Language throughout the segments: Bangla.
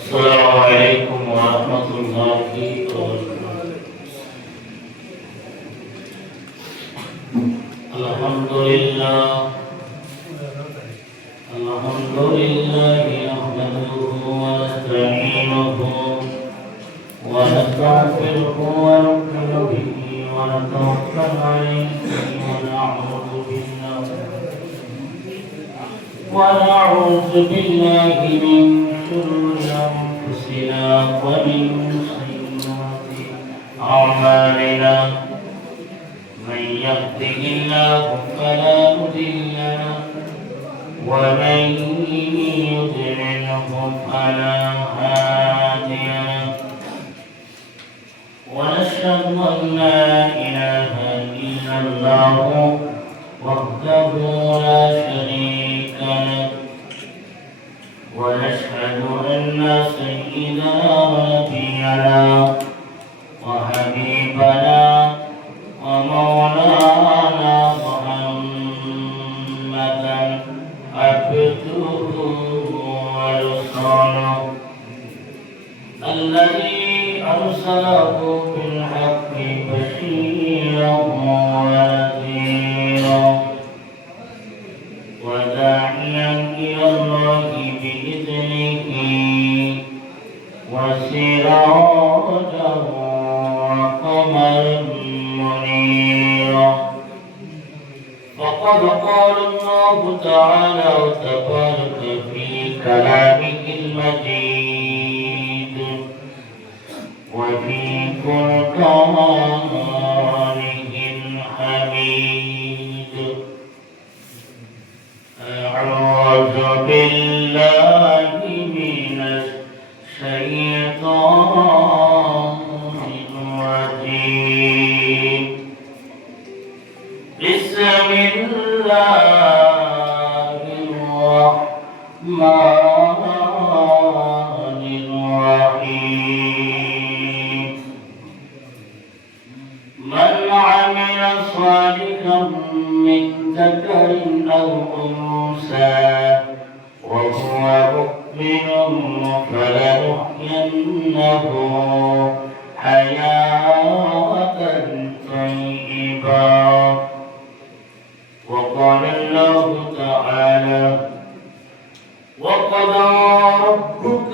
السلام عليكم ورحمة الله وبركاته. الحمد لله نحمده ونستعينه ونستغفره ونؤمن به ونتوكل عليه ونعوذ بالله من شرور أنفسنا ومن سيئات أعمالنا. من يهده الله فلا مضل له ومن يضلله فلا هادي له. ونشهد أن لا إله إلا الله وحده لا شريك له. ونشهد أن سيدنا ونبينا وحبيبنا ومولانا محمدا عبده ورسوله الذي أرسله بالحق بشيرا ونذيرا وداعيا إلى الله بإذنه وسراجا وقمرا منيرا. فقد قال الله تعالى وتبارك في كلامه المجيد وفي فرقانه الحميد. أعوذ بالله من الشيطان الرجيم. بسم الله الرحمن الرحيم. من عمل صالحا من ذكر أو أنثى وهو مؤمن فلنحيينه حياة طيبة. وقال الله تعالى: وقضى ربك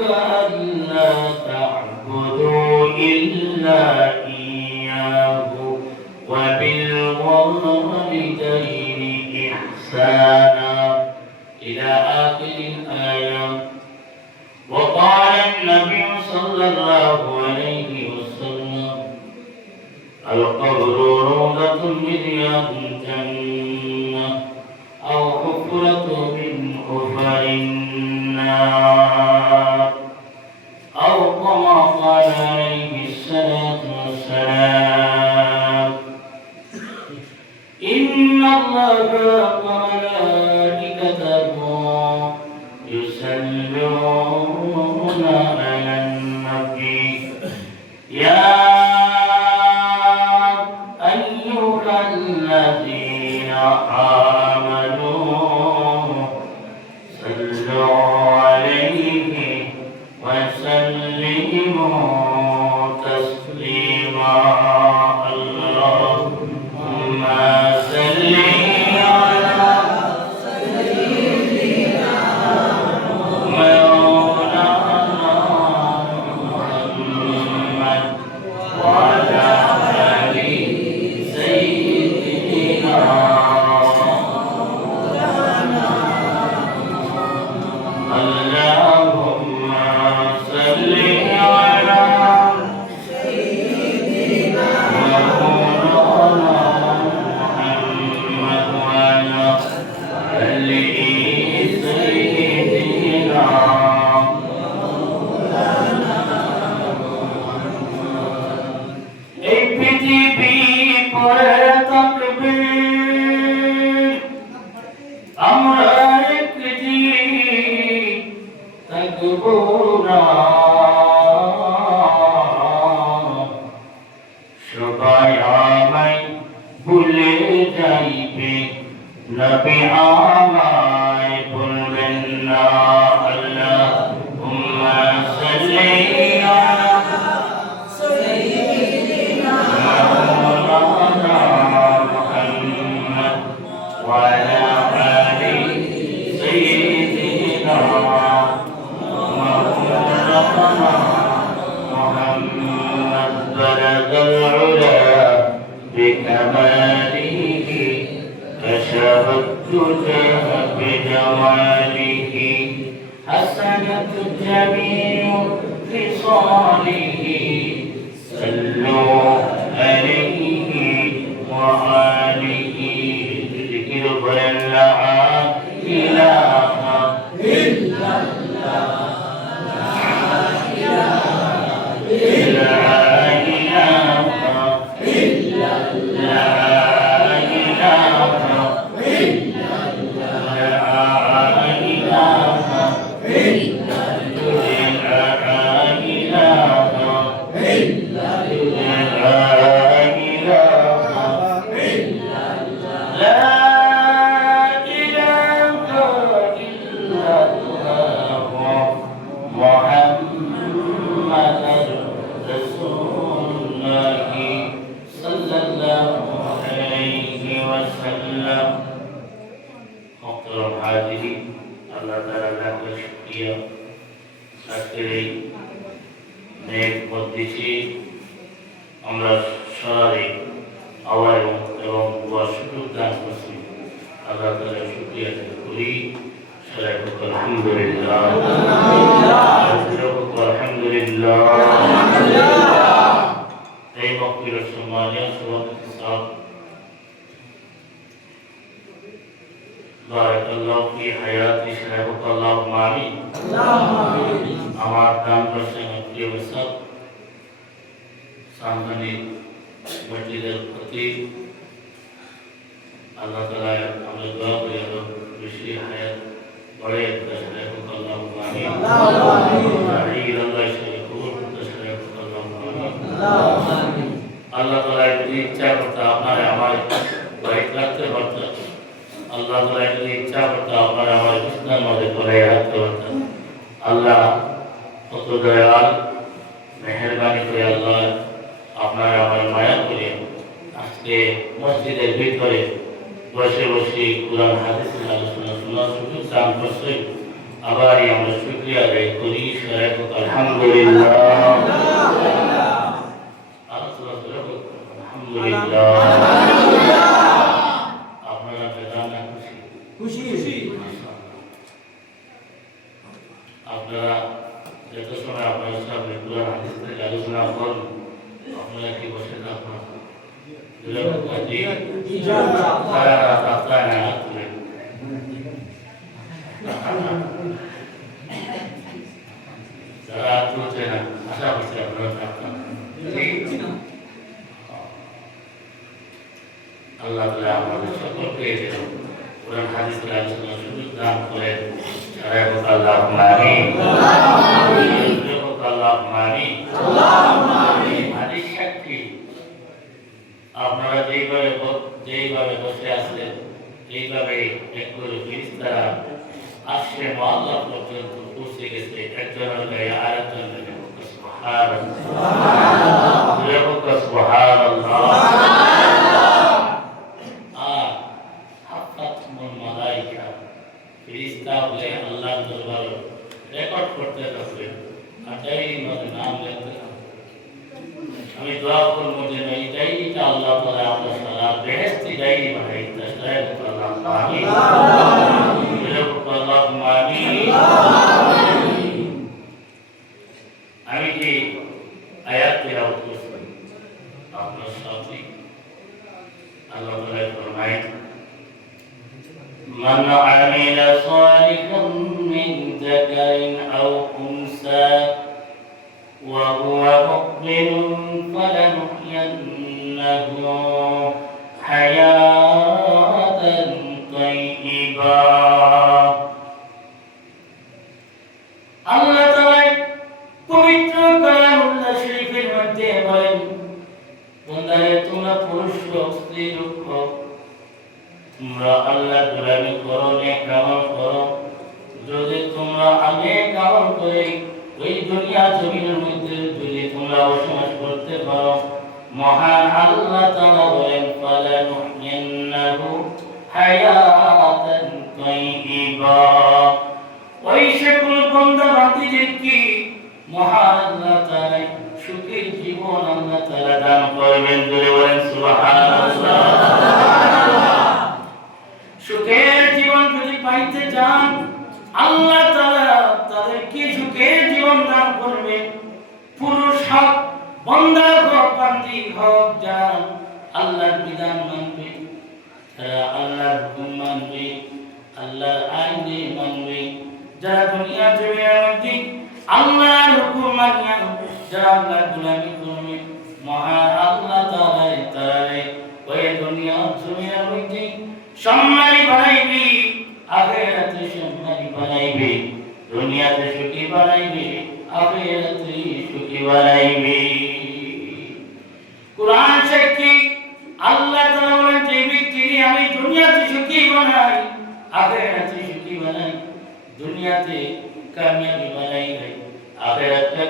ألا تعبدوا إلا إياه وبالوالدين إحسانا إلى آخر الآية. وقال النبي صلى الله عليه وسلم: القبر روضة من رياض الجنة أو حفرة من حفر النار أو كما قال عليه الصلاة والسلام. إن الله وملائكته يصلون على النبي يا أيها الذين آمنوا صلوا عليه وسلموا تسليما. اللهم صل على سيدنا مولانا محمد وعلى آل سيدنا مولانا. اللهم صل على حسنت جميع خصاله صلوا عليه وآله ذكر لا إله إلا الله لا إله إلا الله لا আমরা সবাই আবার এবং সুযোগ দান করছি আল্লাহ তাআলা শুকরিয়া করি সবাই আলহামদুলিল্লাহ আলহামদুলিল্লাহ এই মকবির সম্মানীয় সভাপতি সাহেব বারাকাল্লাহু ফি হায়াতি শাইখুল্লাহ আমিন আমার দান করছেন প্রিয় সাহেব সামনে মসজিদের প্রতি আল্লাহ তাআলা আমাদের দোয়া করে আরো বেশি হায়াত বড়ে শাইখুল্লাহ আমিন আল্লাহ তাআলা যদি ইচ্ছা করতে আপনারা আমার বাড়িতে রাখতে পারতেন আল্লাহ তাআলা যদি ইচ্ছা করতে আপনারা আমার ইসলাম মধ্যে করে রাখতে পারতেন আল্লাহ কত দয়াল মেহেরবানি করে আল্লাহ আপনারা আমার মায়া করে আজকে মসজিদের ভিতরে বসে বসে কোরআন হাদিসের আলোচনা শোনার সুযোগ দান করছেন আবার আমরা শুকরিয়া আদায় করি আলহামদুলিল্লাহ আলহামদুলিল্লাহ আপনারা বেদান খুশি আপনারা যত সময় আপনার সামনে কোরআন হাদিসের আলোচনা করেন আপনারা কি বসে থাকবেন আল্লাহ তাআলা আমাদের সকলকে কোরআন হাদিসের আলোচনা সুযোগ দান করেন আল্লাহুম্মা আমিন আল্লাহুম্মা আমিন হাদিস সাক্ষী আপনারা যেইভাবে বসে আছেন এইভাবে এক করে ফেরেশতারা আসছে আল্লাহ পর্যন্ত পৌঁছে গেছে একজনের গায়ে আরেকজনের গায়ে সুবহানাল্লাহ সুবহানাল্লাহ আর হাফাতুল মালায়েকা ফেরেশতা বলে আল্লাহর দরবারে রেকর্ড করতে আছে আর ডায়েরির মধ্যে নাম লিখতে আমি দোয়া করব যে এই ডায়েরিটা আল্লাহ তাআলা আমাদের সারা বেহেশতি ডায়েরি বানাই তাই আল্লাহ আমিন আল্লাহুম্মা আমিন আমি যে আয়াত তেলাওয়াত করছি আপনার সাথে আল্লাহ তাআলা ফরমায় মান আমিলা সালিহান মিন যাকারিন আও উনসা ওয়া হুয়া মুমিনুন ফালানুহyiyannahu হায়াতান তাইয়্যিবা আল্লাহ তাআলা পবিত্র কালামুল্লাহ শরীফের মধ্যে বলেন বান্দারে তোমরা পুরুষ হোক স্ত্রী হোক তোমরা আল্লাহ গোলামি করো নেক আমল করো যদি তোমরা নেক আমল করে ওই দুনিয়া জমিনের মধ্যে যদি তোমরা বসবাস করতে পারো, মহান আল্লাহ তাআলা বলেন ফালানুহয়িন্নাহু হায়াতান তাইয়্যিবা। ওই সকল বান্দা বান্দীদেরকে মহান আল্লাহ তাআলা সুখের জীবন আল্লাহ তাআলা দান করবেন। জোরে বলেন সুবহানাল্লাহ। সুখের জীবন যদি পাইতে চান, আল্লাহ তাআলা তাদেরকে সুখের জীবন দান করবেন। পুরুষ হোক, বান্দা হোক, বান্দী হোক, যারা আল্লাহর বিধান মানবে, যারা আল্লাহর হুকুম মানবে, আল্লাহর আইন মানবে, যারা দুনিয়া জমিনের মধ্যে আল্লাহর হুকুম মানিয়া যারা আল্লাহর গোলামি করবে, মহান আল্লাহ তাআলা তারারে ওই দুনিয়া জমিনের মধ্যে সম্মানী বানাইবে, আখিরাতে সম্মানী বানাইবে, দুনিয়াতে সুখী বানাইবে, আখিরাতে সুখী বানাইবে। কুরআন সাক্ষী, আল্লাহ তাআলা বলেন যে ব্যক্তিকে আমি দুনিয়াতে সুখী বানাই, আখিরাতে সুখী বানাই, দুনিয়াতে কামিয়াবি বানাই, আখিরাতে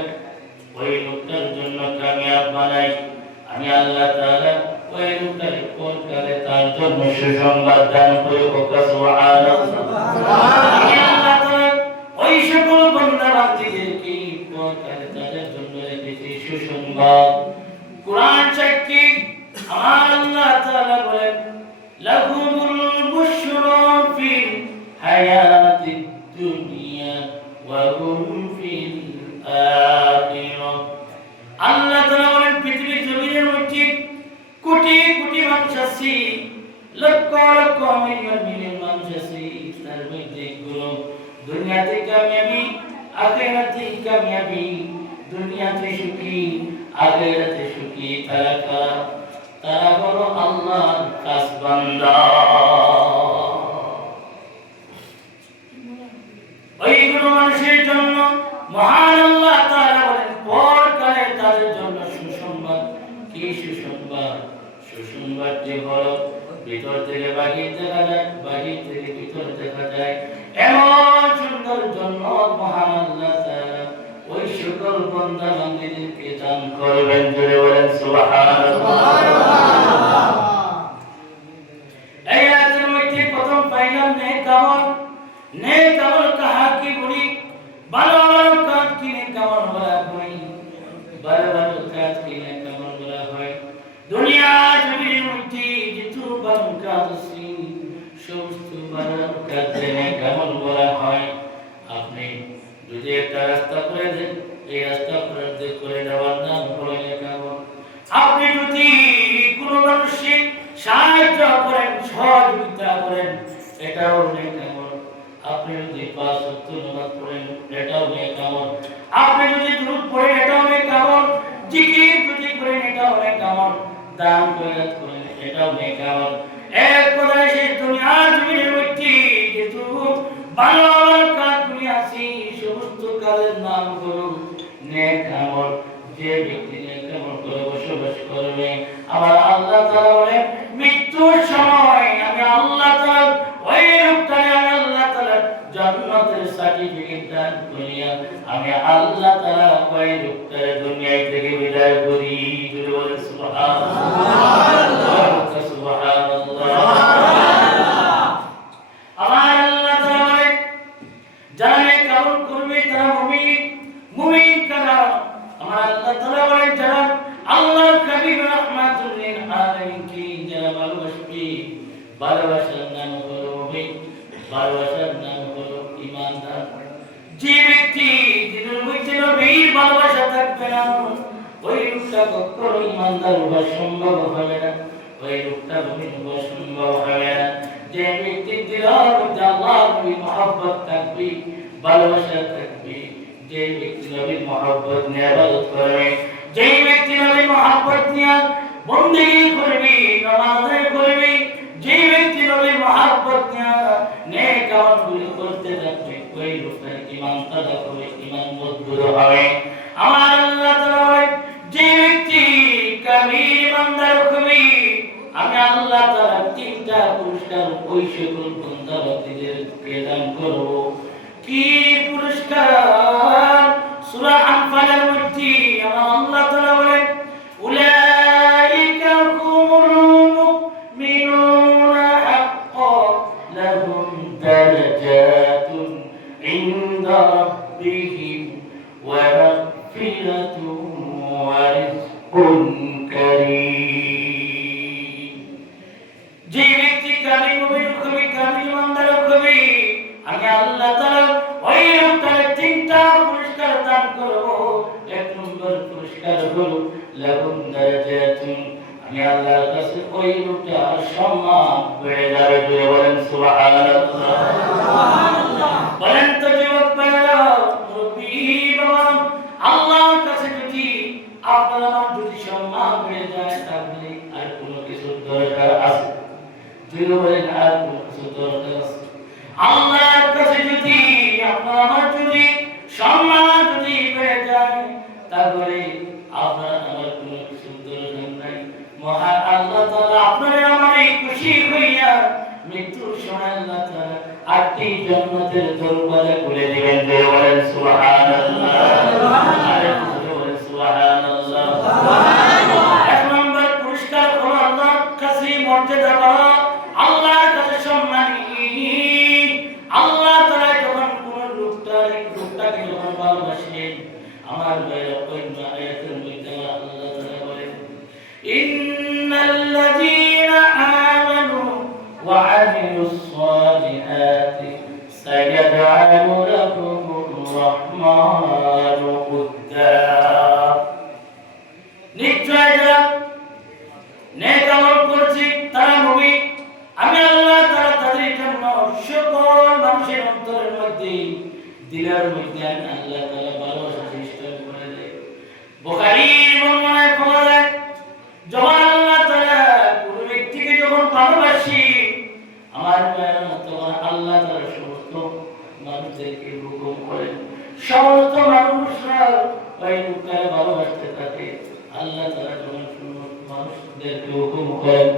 ওই লোকটার জন্য কামিয়াব বানাই। আমি আল্লাহ তাআলা ওই লোকটার পরকালে তার জন্য সুসংবাদ দান করে সুবহানাল্লাহ। আমি আল্লাহ তাআলা ওই সকল বান্দা বান্দীদেরকে পরকালে তাদের জন্য রেখেছি সুসংবাদ। কুরআন সাক্ষী, আমার আল্লাহ তাআলা বলেন লাহুমুল বুশরা ফিল হায়াতিদ দুনিয়া ওয়া হুম ফিল আখিরাহ। আল্লাহ তাআলা বলেন পৃথিবীর জমিনের মধ্যে কোটি কোটি মানুষ আছে, লক্ষ লক্ষ মিলিয়ন মানুষ আছে, তার মধ্যে গুলো দুনিয়াতে কামিয়াবি, আখিরাতে কামিয়াবি, দুনিয়াতে সুখী, আখিরাতে সুখী তারা কারা? তারা হলো আল্লাহর খাস বান্দা। ওইগুলো মানুষের জন্য মহান আল্লাহ তাআলা বলেন পরকালে তাদের জন্য সুসংবাদ। কি সুসংবাদ? সুসংবাদটি হলো ভিতর থেকে বাহির দেখা যায়, বাহির থেকে ভিতর দেখা যায়, এমন সুন্দর জন্য মহান আল্লাহ তাআলা ওই সকল বান্দা বান্দীদেরকে দান করবেন। জোরে বলেন সুবহানাল্লাহ। এই আয়াতের মধ্যে প্রথম পাইলাম নেক আমল। নেক আমল কাহাকে বলি? ভালো ভালো কাজ কি নেক আমল বলা হয়, ভালো ভালো কাজ কি নেক আমল বলা হয়। দুনিয়া জমিনের মধ্যে যত ভালো কাজ আছে সমস্ত ভালো কাজ নেক আমল বলা হয়। আপনি যদি একটা রাস্তা করে দেন, এই রাস্তা করে দেওয়ার নাম হলো নেক আমল। আপনি যদি কোনো মানুষের সাহায্য করেন, সহযোগিতা করেন, এটাও নেক আমল। আপনি যদি 5 ওয়াক্ত নামাজ পড়েন, এটাও নেক আমল। আপনি যদি দুরূদ পড়েন, এটাও নেক আমল। জিকির যদি করেন, এটাও নেক আমল। দান খয়রাত করেন, এটাও নেক আমল। এক কথায় সেই দুনিয়া জমিনের মধ্যে যেহেতু ভালো ভালো কাজগুলি আছে, সমস্ত কাজের নাম হলো নেক আমল। যে ব্যক্তি নেক আমল করে বসবাস করবে, আমার আল্লাহ তাআলা বলেন মৃত্যুর সময় আমি আল্লাহ তাআলা ওই লোকটাকে আমি আল্লাহ তাআলা জান্নাতের সার্টিফিকেট দান করিয়া আমি আল্লাহ তাআলা ওই লোকটাকে দুনিয়া থেকে বিদায় করি। জোরে বলেন সুবহানাল্লাহ, সুবহানাল্লাহ। আমার আল্লাহ তাআলা বলেন যারা নেক আমল করবে তারা মুমিন। মুমিন কারা? আমার আল্লাহ তাআলা বলেন যারা আল্লাহর হাবিব রাহমাতুল লিল আলামিন কি যারা ভালোবাসবে, ভালোবাসার নাম হলো মুমিন, ভালোবাসার নাম হলো ঈমানদার। যে ব্যক্তি দিনের মধ্যে নবীর ভালোবাসা থাকবে না, ওই লোকটা কখনো ঈমানদার হওয়া সম্ভব হবে না, ওই লোকটা মুমিন হওয়া সম্ভব হবে না। যে ব্যক্তি দিলের মধ্যে আল্লাহর নবীর মহব্বত থাকবে, ভালোবাসা থাকবে, যে ব্যক্তি নবীর মহব্বত নিয়ে ইবাদত করবে, যে ব্যক্তি নবীর মহব্বত নিয়ে বন্দেগী করবে, নামাজ আদায় করবে, যে ব্যক্তি নবীর মহব্বত নিয়ে নেক আমলগুলি করতে থাকবে, ওই লোকটার ঈমান তাজা হবে, ঈমান মজবুত হবে। আমার আল্লাহ তাআলা যে ব্যক্তি কামিল ঈমানদার হবে, আমি আল্লাহ তাআলা 3টা পুরস্কার ওই সকল বান্দাদেরকে দান করব। কি পুরস্কার? ورزق كريم যে ব্যক্তি কামিল মুমিন হবে কামিল ইমানদার হবে আমি আল্লাহ তাআলা ওই লোকটাকে তিনটা পুরস্কার দান করব এক নম্বর পুরস্কার হলো লাহুম দারাজাতুন আমি আল্লাহর কাছে ওই লোকটার সম্মান বেড়ে যাবে বলেন সুবহানাল্লাহ সুবহানাল্লাহ বলেন তো যুবক ভাইরা মুরব্বি বাবা আল্লাহর কাছে যদি আপনার আমার যদি সম্মান বেড়ে যায় তাহলে আর কোনো কিছু দরকার আছে বলেন আর কোনো কিছু দরকার আছে আল্লাহর কাছে যদি আপনার আমার যদি সম্মান যদি বেড়ে যায় তাহলে আপনার আমার কোনো কিছু দরকার নাই মহান আল্লাহ তাআলা আপনার আমারে খুশি হইয়া মৃত্যুর সময় আল্লাহ তাআলা আটটি জান্নাতের দরওয়াজা খুলে দিবেন বলেন সুবহানাল্লাহ বলেন সুবহানাল্লাহ এক নম্বর পুরস্কার হলো আল্লাহর কাছে মর্যাদা পাওয়া আল্লাহর কাছে সম্মানী আল্লাহ তাআলা যখন কোন লোকটাকে যখন ভালোবাসেন আমার ভাইরা অন্য আয়াতের মধ্যে আল্লাহ তাআলা বলেন ইন্নাল্লাযীনা আমানু ওয়া আমিলুস সালিহাতি সায়াজআলু লাহুমুর রাহমানু উদ্দা নিশ্চয় যারা নেক আমল করছে তারা মুমিন আমি আল্লাহ তাআলা তাদের জন্য সকল মানুষের অন্তরের মধ্যে দিলের মধ্যে আল্লাহ তাআলা ভালোবাসা সৃষ্টি করে দেয় বুখারীর বর্ণনায় পাওয়া যায় যখন আল্লাহ তাআলা কোন ব্যক্তিকে যখন ভালোবাসি আমার তখন আল্লাহ তাআলা সমস্ত মানুষদেরকে হুকুম করেন সমস্ত মানুষরা ওই লোককে ভালোবাসতে থাকে আল্লাহ তাআলা যখন মানুষদেরকে হুকুম করেন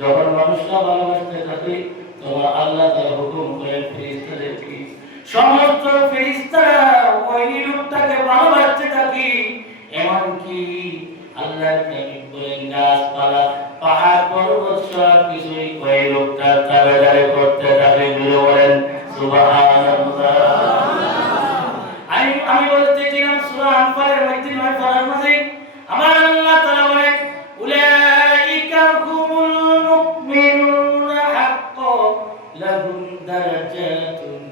যখন মানুষরা ভালোবাসতে থাকে তখন আল্লাহ তাআলা হুকুম করেন ফেরেশতাদেরকে সমস্ত ফেরেশতারা ওই লোকটাকে ভালোবাসতে থাকে এমনকি আল্লাহর নবী বলেন গাছপালা পাহাড় পর্বত সব কিছুই ওই লোকটার তাবেদারি করতে থাকে বলেন সুবহানাল্লাহ আমি বলতেছিলাম সূরা আনফালের মধ্যে 9 পারার মধ্যে আমার আল্লাহ তাআলা বলেন উলাইকা হুমুল মুমিনুনা হাক্কান লাহুম দারাজাতুন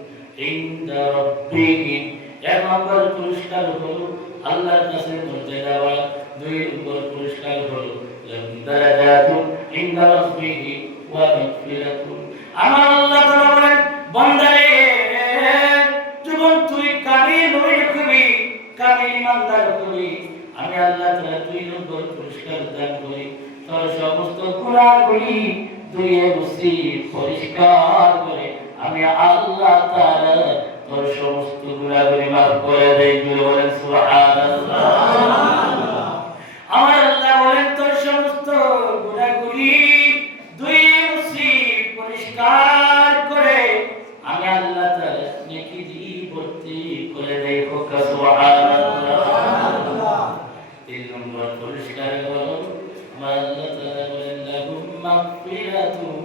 ইনদা রাব্বিহিম এক নম্বর পুরস্কার হলো আল্লাহর কাছে মর্যাদা পাওয়া দুই নম্বর পুরস্কার হলো লাহুম দারাজাতুন ইনদা রাব্বিহিম ওয়া মাগফিরাতুন আমার আল্লাহ তাআলা বলেন বান্দারে যখন তুই কামিল হবি কামিল ইমানদার হবি আমি আল্লাহ তাআলা দুই নম্বর পুরস্কার দান করি তোর সমস্ত গুনাহগুলি ধুয়ে মুছে পরিষ্কার করে আমি আল্লাহ তাআলা তোর সমস্ত গুনাহগুলি মাফ করে দেই বলেন সুবহানাল্লাহ আমার আল্লাহ বলেন তোর সমস্ত গুনাহগুলি ধুয়ে মুছে পরিষ্কার করে আমি আল্লাহ তাআলা নেকি দিয়ে ভর্তি করে দেই সুবহানাল্লাহ তিন নম্বর পুরস্কার হলো আমার আল্লাহ তাআলা বলেন লাহুম মাগফিরাতুন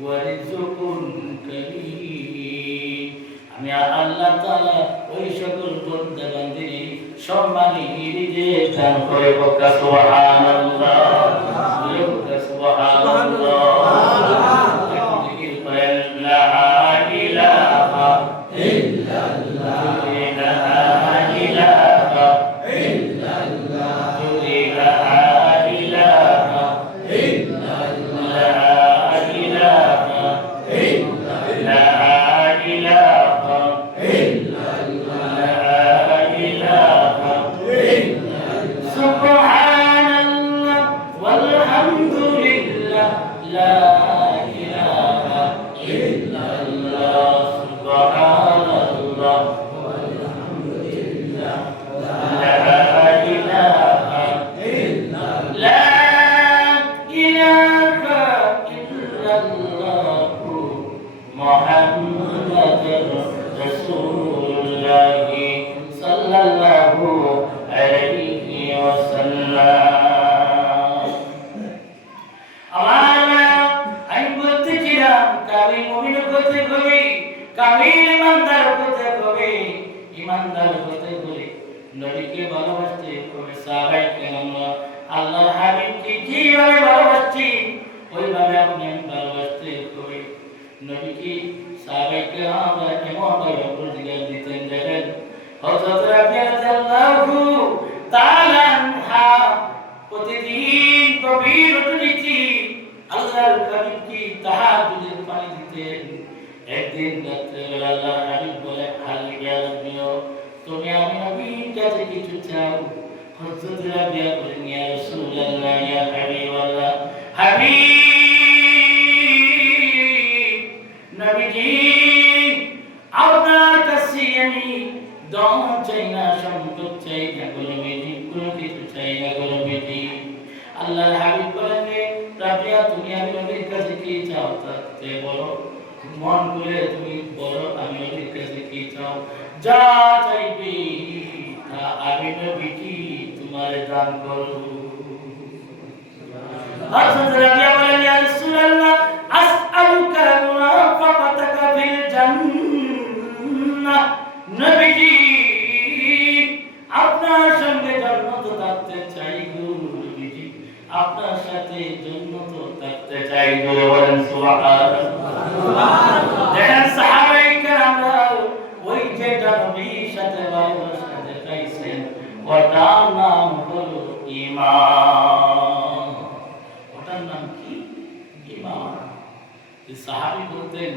ওয়া রিজকুন কারীম আমি আল্লাহ তাআলা ওই সকল বান্দা বান্দিনী সম্মানী রিজিক দান করে সুবহানাল্লাহ সুবহানাল্লাহ Subhanallah walhamdulillah la সাহাবায়ে কেরাম আল্লাহর হাবিবকে যেভাবে ভালোবাসছি ওইভাবে আপনি ভালোবাসতে হবে। নবীকে সাহাবায়ে কেরাম এমন ভাবে অগ্রাধিকার দিতেন, দেখেন হযরত রাবিয়া রাদিয়াল্লাহু তাআলা আনহা প্রতিদিন গভীর রজনীতে আল্লাহর হাবিবকে তাহাজ্জুদের পানি দিতেন। একদিন রাত্রেবেলা আল্লাহর হাবিব বলে, হালিয়া রাবিয়া তুমি আমি নবীর কাছে কিছু চাও? হযরত রাবিয়া বলেন, ইয়া রাসূলুল্লাহ ইয়া হাবিবাল্লাহ, হাবিব নবীজি আপনার কাছে আমি দম চাই না, সম্পদ চাই না, কোনো কিছু চাই না নবীজি। আল্লাহর হাবিব বলেন, রাবিয়া তুমি আমি নবীর কাছে কি চাও তাতে বলো, মন করে তুমি বলো আমি নবীর কাছে কি চাও, যা চাইবে তা আমি নবীজি তোমারে দান করব। হযরত রাবিয়া বলেন, ইয়া রাসূলুল্লাহ আসআলুকা মুরাফাকাতাকা ফিল জান্নাহ, নবীজি আপনার সঙ্গে জান্নাতে থাকতে চাই গো নবীজি, আপনার সাথে জান্নাতে থাকতে চাই গো, বলেন সুবহানাল্লাহ। দেখেন সাহাবায়ে কেরামরা ওই যে নবীর সাথে ভালোবাসা দেখাইছেন ওটার নাম হলো ঈমান। ওটার নাম কি? ঈমান। এই সাহাবী বলতেন,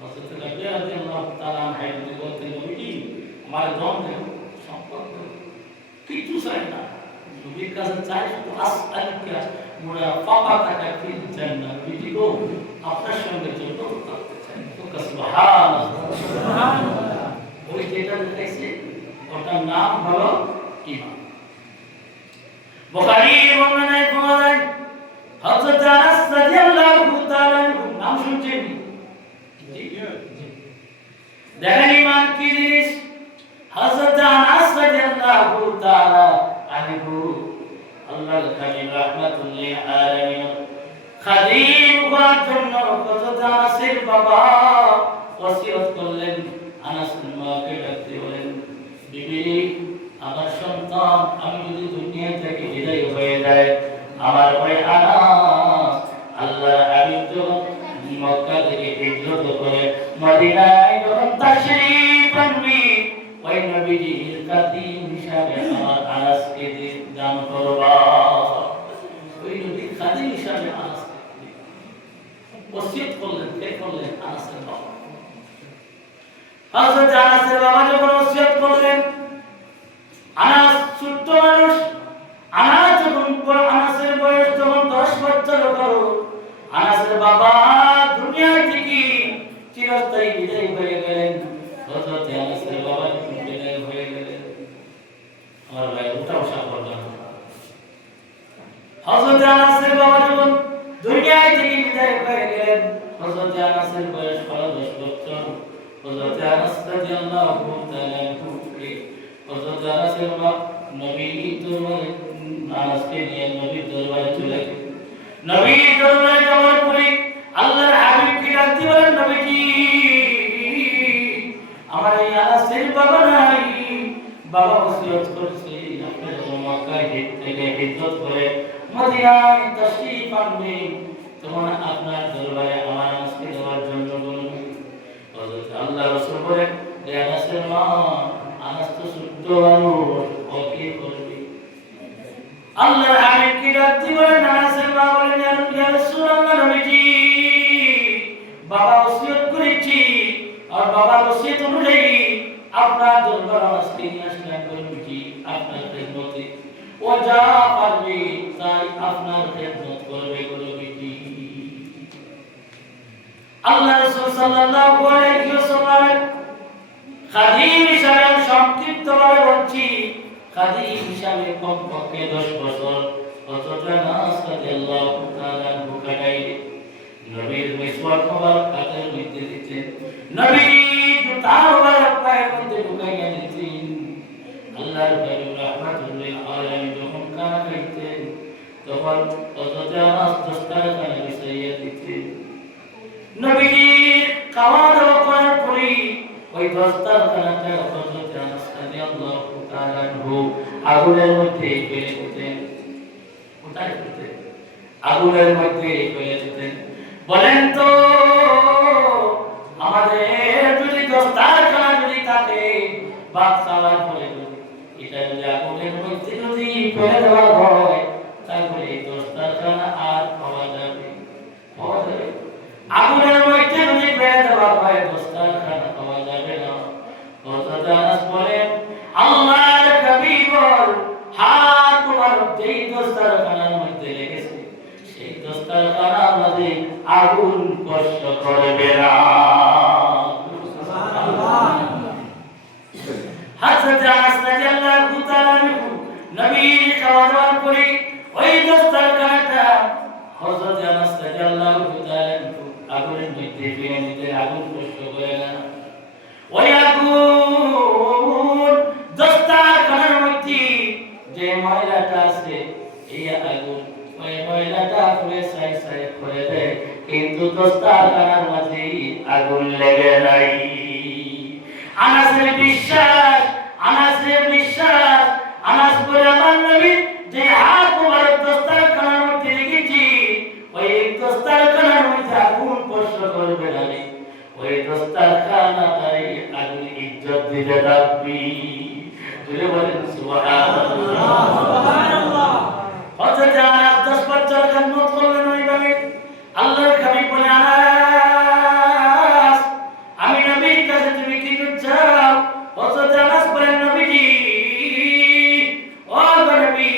হযরত রাবিয়া রাদিয়াল্লাহু তাআলা আনহা বলতেন, নবীজি আমার দম দেন, সম্পদ দেন, কিছু চাই না, নবীর কাছে চাই শুধু আসআলুকা মুরাফাকাতাকা ফিল জান্নাহ, নবীজি গো আপনার সঙ্গে জান্নাতে থাকতে চাই। সুবহানাল্লাহ সুবহানাল্লাহ। ওই যেটা দেখাইছে ওটার নাম হলো ঈমান। বুখারীর বর্ণনায় পাওয়া যায় হযরত আনাস রাদিয়াল্লাহু তাআলা নাম শুনছেন? জি দেখেন ঈমান কি জিনিস। হযরত আনাস রাদিয়াল্লাহু তাআলা আনহু আল্লাহর হাবিব রাহমাতুল লিল আলামিন খাদিম হওয়ার জন্য হযরত আনাসের বাবা ওসিয়ত করলেন। আনাস মাকে ডাকতে বলেন, বিবি আমার সন্তান আমি যদি দুনিয়া থেকে বিদায় হয়ে যায়, আমার ওই আনাস আল্লাহর হাবিব যখন মক্কা থেকে হিজরত করে মদিনায় যখন তাশরীফ আনবি, ওই নবীজির খাদিম হিসাবে আমার আনাসকে দান করবা। ওই নবীর খাদিম হিসাবে আনাসকে ওসিয়ত করলেন। কে করলেন? আনাসের বাবা। হযরত আনাসের বাবা যখন ওসিয়ত করলেন, আনাস ছোট্ট মানুষ, আনাসের বয়স যখন 10 বছর হলো, আনাসের বাবা দুনিয়া থেকে চিরস্থায়ী বিদায় হয়ে গেলেন। হযরত আনাসের বাবা যখন বিদায় হয়ে গেলেন, আমার ভাই উঠা বসা করলেন। হযরত আনাসের বাবা যখন দুনিয়া থেকে বিদায় হয়ে গেলেন, হযরত আনাসের বয়স 10 বছর। হযরত আনাস রাদিয়াল্লাহু তাআলা হযরত আনাসের বাবা নবীর দরবারে আনাসকে নিয়ে নবীর দরবারে চলে গেলেন। নবীর দরবারে যাওয়ার পরে আল্লাহর হাবিবকে ডাকতে বলেন, নবীজি আমার এই আনাসের বাবা নাই, বাবা ওসিয়ত করেছে আপনি যখন মক্কায় থেকে হিজরত করে মদিনায় তাশরীফ আনবেন তখন আপনার দরবারে আমার আনাসকে দেওয়ার জন্য বলুন। হযরত আল্লাহ রাসূল বলেন, হে আনাসের মা, আনাস তো ছোট্ট মানুষ, ও কি করবে? আল্লাহর হাবিবকে ডাকতে বলেন, আনাসের মা বলেন, ইয়া রাসূলুল্লাহ নবীজি বাবা ওসিয়ত করেছি, আর বাবার ওসিয়ত অনুযায়ী আপনার দরবারে আনাসকে নিয়ে আসলাম নবীজি আপনার খেদমতে। ও যা পারবে তাই আপনার খেদমত করবে নবীজি। আল্লাহ রাসূল সাল্লাল্লাহু আলাইহি ওয়াসাল্লাম খাদিম হিসাবে সংক্ষিপ্তভাবে বলছি, খাদিম হিসাবে কমপক্ষে 10 বছর হযরত আনাস রাদিয়াল্লাহু তাআলা আনহু কাটাইলেন। নবীর মিসওয়াক মোবারক হাতের মধ্যে দিতেন, নবীর জুতা মোবারক পায়ের মধ্যে ঢুকাইয়া দিতেন। আল্লাহর হাবিব রাহমাতুল লিল আলামিন যখন খানা খাইতেন তখন হযরত আনাস দস্তারখানে বিছাইয়া দিতেন। নবীর খাওয়া দাওয়া করার পরে ওই দস্তারখানাটা হযরত আনাস রাদিয়াল্লাহু তাআলা আনহু আগুনের মধ্যে ফেলে কোথায় ফেলতেন? আগুনের মধ্যে ফেলে দিতেন। বলেন তো আমাদের যদি দস্তারখানা যদি থাকে ভাত খাওয়ার পরে এটা যদি আগুনের মধ্যে যদি ফেলে দেওয়া হয় তাহলে দস্তারখানা আর পাওয়া যাবে? পাওয়া যাবে? আগুনের মধ্যে যদি ফেলে দেওয়া হয় দস্তারখানা পাওয়া যাবে না। হযরত আনাস বলেন আল্লাহর নবী বল হাত তোমার যেই দস্তারখানার মধ্যে লেগেছে সেই দস্তারখানা আমাদের আগুন স্পর্শ করবে না। হযরত আনাস রাদিয়াল্লাহু তাআলা নবীর খাওয়ার পরে ওই দস্তারখানাটা হযরত আনাস রাদিয়াল্লাহু তাআলা আগুনের মধ্যে ফেলে দিতে আগুন স্পর্শ করে না। ওই আগুন দস্তারখানার মধ্যে যে ময়লাটা আছে এই আগুন ওই ময়লাটা পুড়ে ছাই ছাই করে দেয়, কিন্তু দস্তারখানার মাঝে আগুন লেগে নাই। আনাসের বিশ্বাস, আনাসের বিশ্বাস, আনাস বলে আমার নবী যে হাত মোবারক দস্তারখানার মধ্যে রেখেছি ওই দস্তারখানার মধ্যে আগুন স্পর্শ করবে না, ওই দস্তারখানাটাই আগুন ইজ্জত দিতে থাকবি। তুলে বলেন সুবহানাল্লাহ। সুবহানাল্লাহ। হযরত আনাস 10 বছর খিদমত করলেন ওইভাবে। আল্লাহর হাবিব বলে আনাস আমি নবীর কাছে তুমি কি চাও? হযরত আনাস বলেন নবীজি ও নবী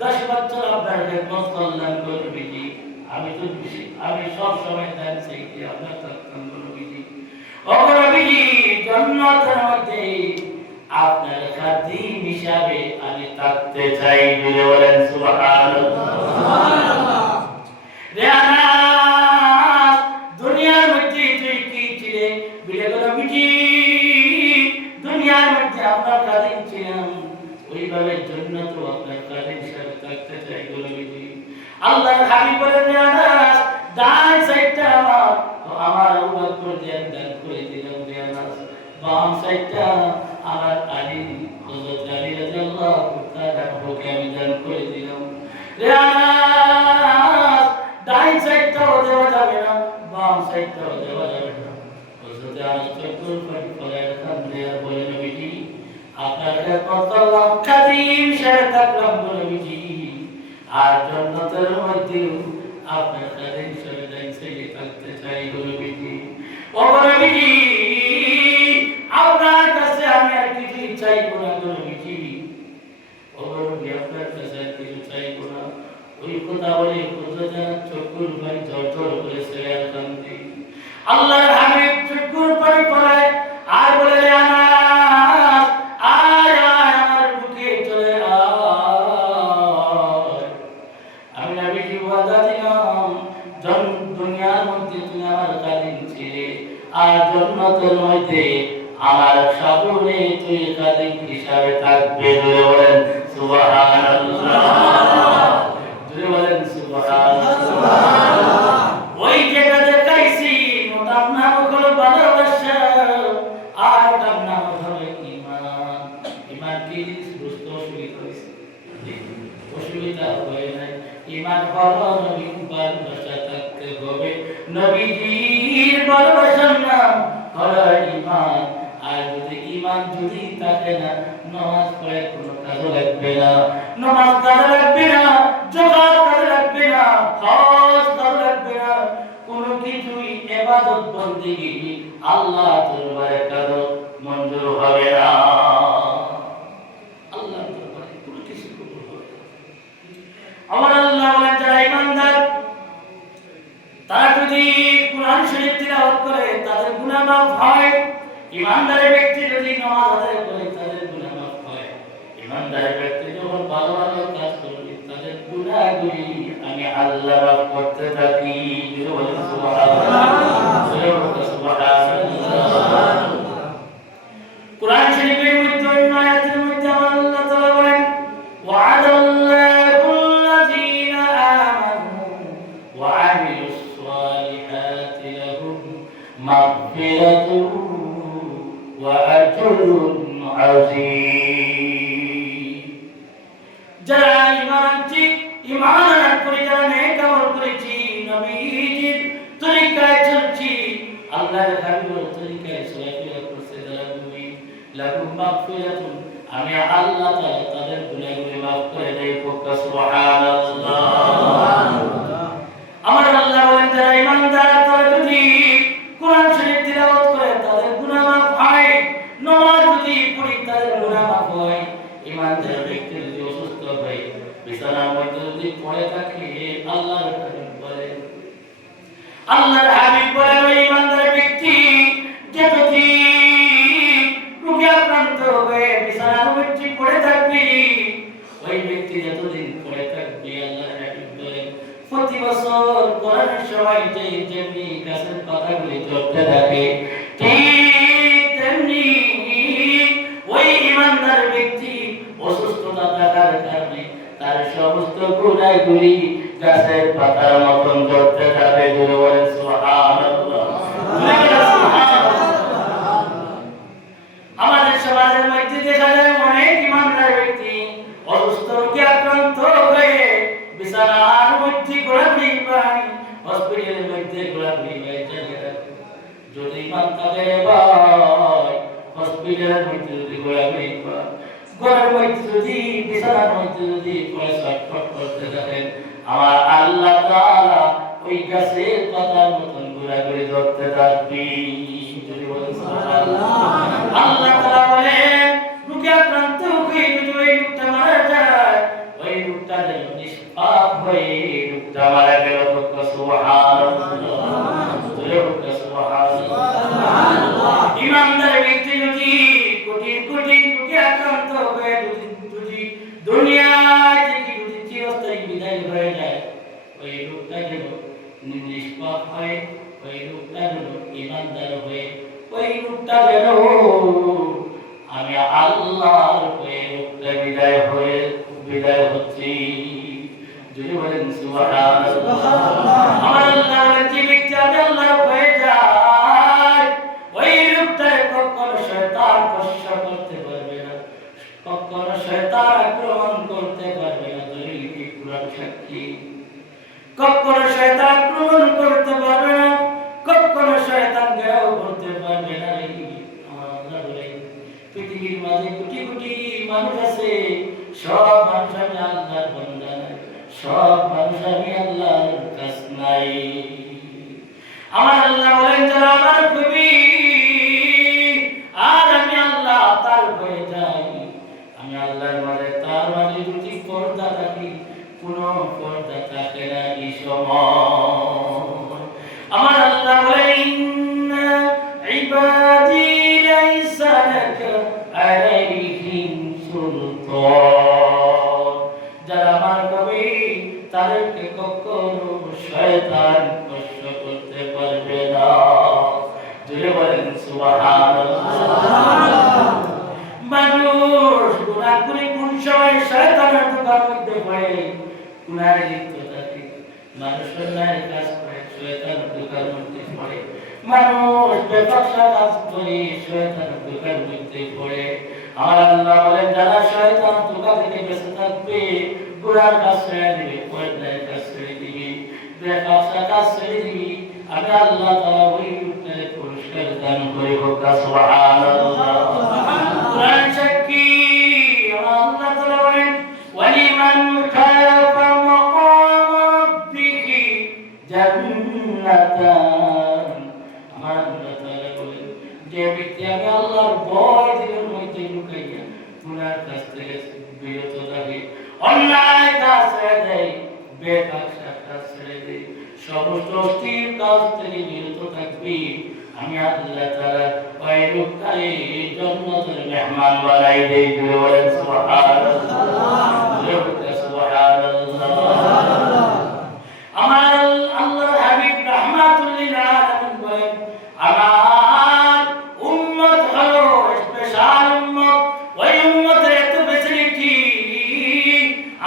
10 বছর আপনার খিদমত করলাম গো নবীজি, আমি তো আমি সব সময় দান চাইতে আপনার থাকতাম গো নবীজি। ও নবীজি জান্নাতের মধ্যে আপনার খাদিম হিসাবে আমি থাকতে চাই। বলেন সুবহানাল্লাহ। সুবহানাল্লাহ। রে আনাস দুনিয়ার মধ্যে তুই কি ছিলে? বলে গো নবীজি দুনিয়ার মধ্যে আপনার খাদিম ছিলাম, ওইভাবে জান্নাত আপনার খাদিম হিসাবে থাকতে চাই গো নবীজি। আল্লাহর হাবিব বলেন রে আনাস ডান সাইডটা আমার আবু বকর দিয়ে দান করে দিলাম রে আনাস, বাম সাইডটা আমার আলী হযরত আলী রাদিয়াল্লাহু তাআলা ওকে আমি দান করে দিলাম রে আনাস। ডান সাইডটাও দেওয়া যাবে না, বাম সাইডটাও দেওয়া যাবে না। হযরত আলী চক্কর করে কান্দে আর বলে নবীজি আপনার খিদমত করলাম, খাদিম হিসেবে থাকলাম গো নবীজি, আর জান্নাতের মধ্যে আপনার খাদিম হিসেবে দাঁড়িয়ে থাকতে চাই গো নবীজি। ও নবীজি আপনার কাছে আমি আর কিছু চাইবো না গো নবীজি, ও নবী আপনার কাছে আর কিছু চাইবো না। ওই কথা বলে হযরত চক্ষুর পানি ঝরঝর করে ছেড়ে কান্দে। আল্লাহর হাবিব চক্ষুর পানি পড়ায় আর বলে আনাস আয় আয় আমার বুকে চলে আয়। আমি নবীজি ওয়াদা দিলাম দুনিয়ার মধ্যে তুমি আমার খাদিম ছিলে, আর জান্নাতের মধ্যে আমার সামনে তুই খাদিম হিসাবে থাকবে। বলেন সুবহানাল্লাহ। বলেন সুবহানাল্লাহ। ওই যেটা দেখাইছি ওটার নাম হলো ভালোবাসা, আর ওটার নাম হলো ঈমান। ঈমান কি জিনিস? বুঝতে অসুবিধা হয় নাই। ঈমান হলো নবীর ভালোবাসা থাকতে হবে, নবীজির ভালোবাসার নাম হলো ঈমান। আর যদি ঈমান যদি থাকে না নামাজ পড়ে কোনো কাজে লাগবে না, নামাজ কাজে লাগবে না, যাকাত কাজে লাগবে না, হজ কাজে লাগবে না, কোনো কিছুই ইবাদত বন্দেগী আল্লাহ দরবারে কারো মঞ্জুর হবে না। আল্লাহ দরবারে কোনো কিছু কবুল হবে না। আমার আল্লাহ বলেন যারা ঈমানদার তারা যদি কুরআন শরীফ তিলাওয়াত করে তাদের গুনাহ মাফ হয়। ঈমানদার ব্যক্তি যদি নামাজ আদায় করে তাদের গুনাহ মাফ হয়। ঈমানদার ব্যক্তি যখন ভালো ভালো কাজ করবে তাদের গুনাহগুলি আমি আল্লাহ মাফ করতে থাকি। বলেন সুবহানাল্লাহ। সুবহানাল্লাহ। কুরআন শরীফের মধ্যে অন্য আয়াতের মধ্যে আল্লাহ তাআলা বলেন ওয়া'দাল্লাহু আল্লাযীনা আমানু ওয়া আমিলুস সালিহাতি লাহুম মাগফিরাতুন ওয়া আজরুন আযীম। যারা ঈমান আনছে ঈমান আনার পরে যারা নেক আমল করেছি, নবীজির তরিকায় চলছি, আল্লাহর হাবিবের তরিকায় চলাফেরা করছে যারা মুমিন, লাহুম মাগফিরাতুন, আমি আল্লাহ তাআলা তাদের গুনাহগুলো মাফ করে দেই। সুবহানাল্লাহ। আমার আল্লাহ বলেন যারা ঈমানদার তারা যদি কোরআন শরীফ তিলাওয়াত করে তাদের গুনাহ মাফ হয়, নামাজ যদি পড়ে তাদের গুনাহ মাফ হয়। ঈমানদার ব্যক্তি যদি অসুস্থ হয়, বিছানার মধ্যে যদি পড়ে থাকে, আল্লাহর হাবিব বলেন ওই ঈমানদার ব্যক্তি যে যদি রোগে আক্রান্ত হয়ে বিছানার মধ্যে পড়ে থাকবে, ওই ব্যক্তি যতদিন পড়ে থাকবে, আল্লাহর হাবিব বলেন প্রতি বছর কোরআনের সময় যেমনি গাছের পাতাগুলি ঝরতে থাকে, ঠিক তেমনি ওই ঈমানদার ব্যক্তি অসুস্থতা থাকার কারণে তার সমস্ত গুনাহগুলি গাছের পাতার মতন ঝরতে থাকে। বলেন সুবহানাল্লাহ। আমাদের সমাজের মধ্যে দেখা যায় অনেক ঈমানদার ব্যক্তি অসুস্থ রোগে আক্রান্ত হয়ে বিছানার মধ্যে ঘোরাঘুরি পায়, হসপিটালের মধ্যে ঘোরাঘুরি পায়। যদি ঈমান থাকে ভাই, হসপিটালের মধ্যে যদি ঘোরাঘুরি পায়, ঘরের মধ্যে যদি বিছানার মধ্যে যদি পড়ে ছটফট করতে থাকেন, আমার আল্লাহ তাআলা ওই গাছের পাতার মতন ঘোরাঘুরি ধরতে থাকবে। যদি বলেন সুবহানাল্লাহ। আল্লাহ তাআলা বলেন রোগে আক্রান্ত হয়ে যদি ওই লোকটা মারা যায়, ওই লোকটা যেন নিষ্পাপ হয়ে লোকটা মারা গেল। সুবহানাল্লাহ। ঈমানদার ব্যক্তি যদি কঠিন কঠিন রোগে আক্রান্ত হয়ে যদি দুনিয়া থেকে যদি চিরস্থায়ী বিদায় হয়ে যায়, ওই লোকটা যেন নিষ্পাপ হয়, ওই লোকটা যেন ঈমানদার হয়ে, ওই লোকটা যেন আমি আল্লাহর হয়ে লোকটা বিদায় হচ্ছি। যদি বলেন সুবহানাল্লাহ। আমার আল্লাহ যে ব্যক্তি আল্লাহর হয়ে যায়, ওই লোকটা কখনো শয়তান স্পর্শ করতে পারবে না, কখনো শয়তান আক্রমণ করতে পারবে না। দলিল কি কুরআন সাক্ষী। কখনো শয়তান আক্রমণ করতে পারবে না, কখনো শয়তান ঘেরাও করতে পারবে না। আমার আল্লাহ বলেন পৃথিবীর মাঝে কোটি কোটি মানুষ আছে, সব মানুষ আমি আল্লাহর বান্দা নাই, সব মানুষ আমি আল্লাহর কাছ নাই। আমার আল্লাহ বলেন যারা আমার কবি আর আমি আল্লাহ তার হয়ে যাই, আমি আল্লাহর মাঝে তার মাঝে যদি পর্দা থাকি, কোনো পর্দা থাকে না এই সময়। আমার আল্লাহ বলেন ইন্না ইবাদি লাইসা লাকা আলাইহিম সুলতান, যারা আমার কবি তাদেরকে কখনো শয়তান স্পর্শ করতে পারবে না। জোরে বলেন সুবহানাল্লাহ। মানুষ গুনাহ করে কোন সময় শয়তানের ধোঁকার মধ্যে পড়ে গুনাহে লিপ্ত থাকে, মানুষ অন্যায় কাজ করে শয়তানের ধোঁকার মধ্যে পড়ে, মানুষ বেফাসা কাজ করে শয়তানের ধোঁকার মধ্যে পড়ে। আমার আল্লাহ বলেন যারা শয়তানের ধোঁকা থেকে বেঁচে থাকবে, গুনার কাজ ছেড়ে দিবে, অন্যায় কাজ ছেড়ে দিবে, বেফাসা কাজ ছেড়ে দিবে, আমি আল্লাহ তাআলা ওই লোকটাকে পুরস্কার দান করিব। সুবহানাল্লাহ। কুরআন সাক্ষী। আল্লাহ তাআলা বলেন ওয়ালিমান খাফা মাকাম রাব্বিহি জান্নাতান, আমার আল্লাহ তাআলা বলেন যে ব্যক্তি আমি আল্লাহর ভয় দিলের মধ্যে লুকাইয়া গুনার কাজ থেকে বিরত থাকে, অন্যায় কাজ ছেড়ে দেয়, বেফাসা কাজ ছেড়ে দেয়, সমস্ত অশ্লীল কাজ থেকে বিরত থাকবি, আমি আল্লাহ তাআলা ওই লোকটাকে জান্নাতের মেহমান বানাই দেই। বলেন সুবহানাল্লাহ। সুবহানাল্লাহ। আমার আল্লাহর হাবিব রাহমাতুল লিল আলামিন বলেন আমার উম্মত হলো স্পেশাল উম্মত, ওই উম্মতের এত ফ্যাসিলিটি,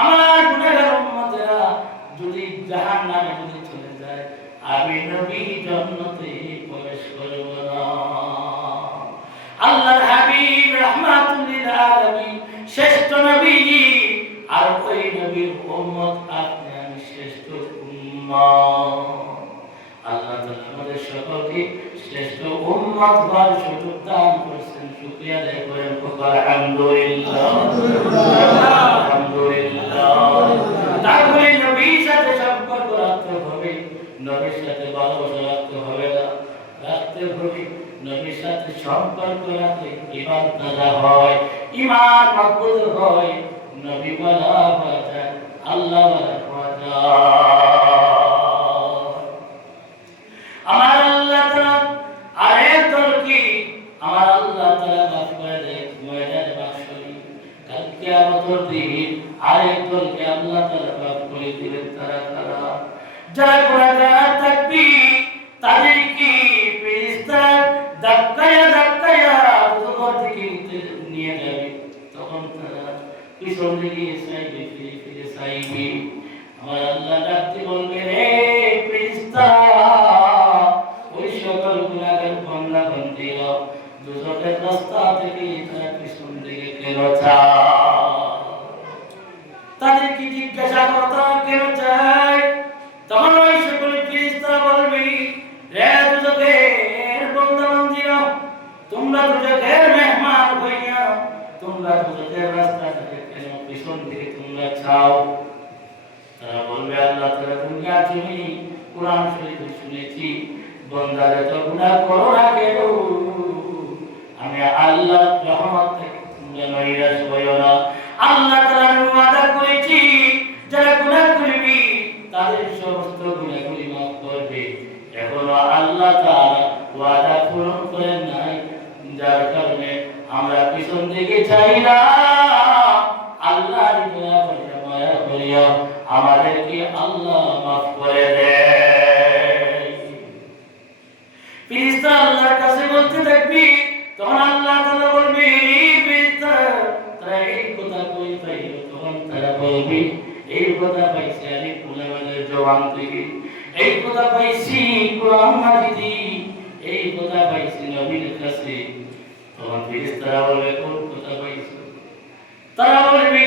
আমার গুনাহগার উম্মতেরা যদি জাহান্নামে যদি চলে যায়, আমি নবী জান্নাতে প্রবেশ করব না। আল্লাহর হাবিব রাহমাতুল লিল আলামিন শ্রেষ্ঠ নবী, আর ওই নবীর উম্মত আপনি আমি শ্রেষ্ঠ উম্মত। আল্লাহ তাআলা আমাদের সকলকে শ্রেষ্ঠ উম্মত হওয়ার সুযোগ দান করেছেন। শুকরিয়া আদায় করেন আলহামদুলিল্লাহ আলহামদুলিল্লাহ। তারপরে নবীর সাথে সম্পর্ক রাখতে হবে, নবীর সাথে ভালোবাসা রাখতে হবে, রাখতে হবে। নবীর সাথে সম্পর্ক রাখলে ঈমান তাজা হয়, ঈমান মজবুত হয়, নবী ওয়ালা হওয়া যায়, আল্লাহ ওয়ালা হওয়া যায়। আমার আল্লাহ তাআলা আরেক দলকে আমার আল্লাহ তাআলা মাফ করে দেয় ময়দানে মাহশরে। কাল কিয়ামতের দিন আরেক দলকে আল্লাহ তাআলা মাফ করে দিবেন। তারা কারা? যারা গুনাহগার থাকবে তাদেরকে ফেরেশতা ধাক্কায়া ধাক্কায়া দুনিয়া থেকে নিয়ে যাবে। তখন তারা পিছন দিকে চাইবে, ফিরে ফিরে চাইবে। আমার আল্লাহ ডাকতে বলবে, রে ফেরেশতা, ওই সকল গুনাহগার বান্দা বান্দীরা দুজকের রাস্তা থেকে তারা পিছন দিকে কেন চায়? তাদেরকে জিজ্ঞাসা করো তারা কেন চায়? তখন ওই সকল ফেরেশতা বলবে, রে দুজকের বান্দা বান্দীরা, তোমরা দুজকের মেহমান হইয়া তোমরা দুজকের রাস্তা থেকে কেন পিছন দিকে তোমরা চাও? তারা বলবে, আল্লাহ তাআলা দুনিয়া জমি কোরআন শরীফে শুনেছি, বান্দারা তো গুনাহ করো না কেন, আমি আল্লাহর রহমত থেকে তোমরা নৈরাশ হইও না। আল্লাহ তাআলা ওয়াদা করেছি যারা গুনাহ করবে তাদের সমস্ত গুনাহগুলি মাফ করবে। এখনো আল্লাহ তাআলা ওয়াদা পূরণ করেন নাই, যার কারণে আমরা পিছন দিকে চাই না। আল্লাহর দয়া করিয়া মায়া করিয়া আমাদেরকে আল্লাহ মাফ করে দেয়। ফেরেশতা আল্লাহর কাছে বলতে থাকবে, তখন আল্লাহ তাআলা বলবে, ফেরেশতা তারা এই কথা কই পাইলো? তখন তারা বলবে, এই কথা পাইছি আমি কুলামের জবান থেকে, এই কথা পাইছি কোরআন মাজিদে, এই কথা পাইছি নবীর কাছে। তখন ফেরেশতারা বলবে, কোন কথা পাইছো? তারা বলবে,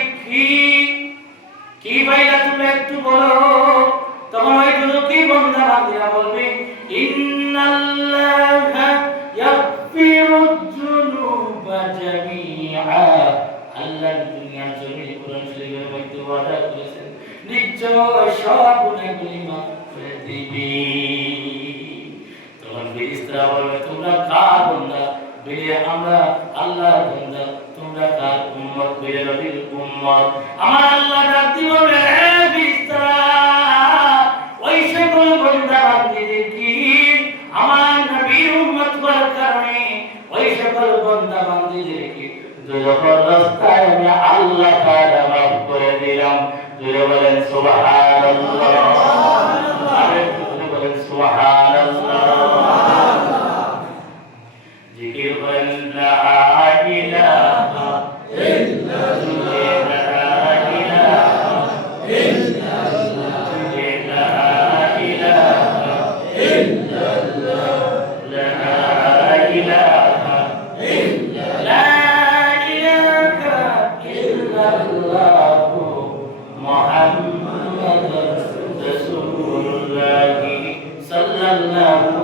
কি পাইলা তুমি একটু বলো। তখন ওই দুজকি বান্দা বান্দীরা বলবে, ইন্নাল্লাহা ইয়াগফিরুয যুনুবা জামিআ। আল্লাহ দুনিয়ার জমিনে কোরআন শরীফের মধ্যে ওয়াদা করেছেন, নিশ্চয় সব গুনাহগুলি মাফ করে দিবে। তখন ফেরেশতারা বলবে, তোমরা কার বান্দা? বলে, আমরা আল্লাহর বান্দা। তোমরা কার উম্মত? বলে, নবীর উম্মত। আমার আল্লাহ ডাক দিয়ে বলবে, হে ফেরেশতারা, ওই সকল বান্দা বান্দীদেরকে আমার নবীর উম্মত হওয়ার কারণে ওই সকল বান্দা বান্দীদেরকে দুজকের রাস্তায় আমি আল্লাহ তাআলা মাফ করে দিলাম। জোরে বলেন সুবহানাল্লাহ, আরেকটু জোরে বলেন সুবহানাল্লাহ। জিকির করেন লা ইলাহা ইল্লাল্লাহ, লা ইলাহা ইল্লাল্লাহ, লা ইলাহা ইল্লাল্লাহ, লা ইলাহা ইল্লাল্লাহ, মুহাম্মাদুর রাসূলুল্লাহ সাল্লাল্লাহু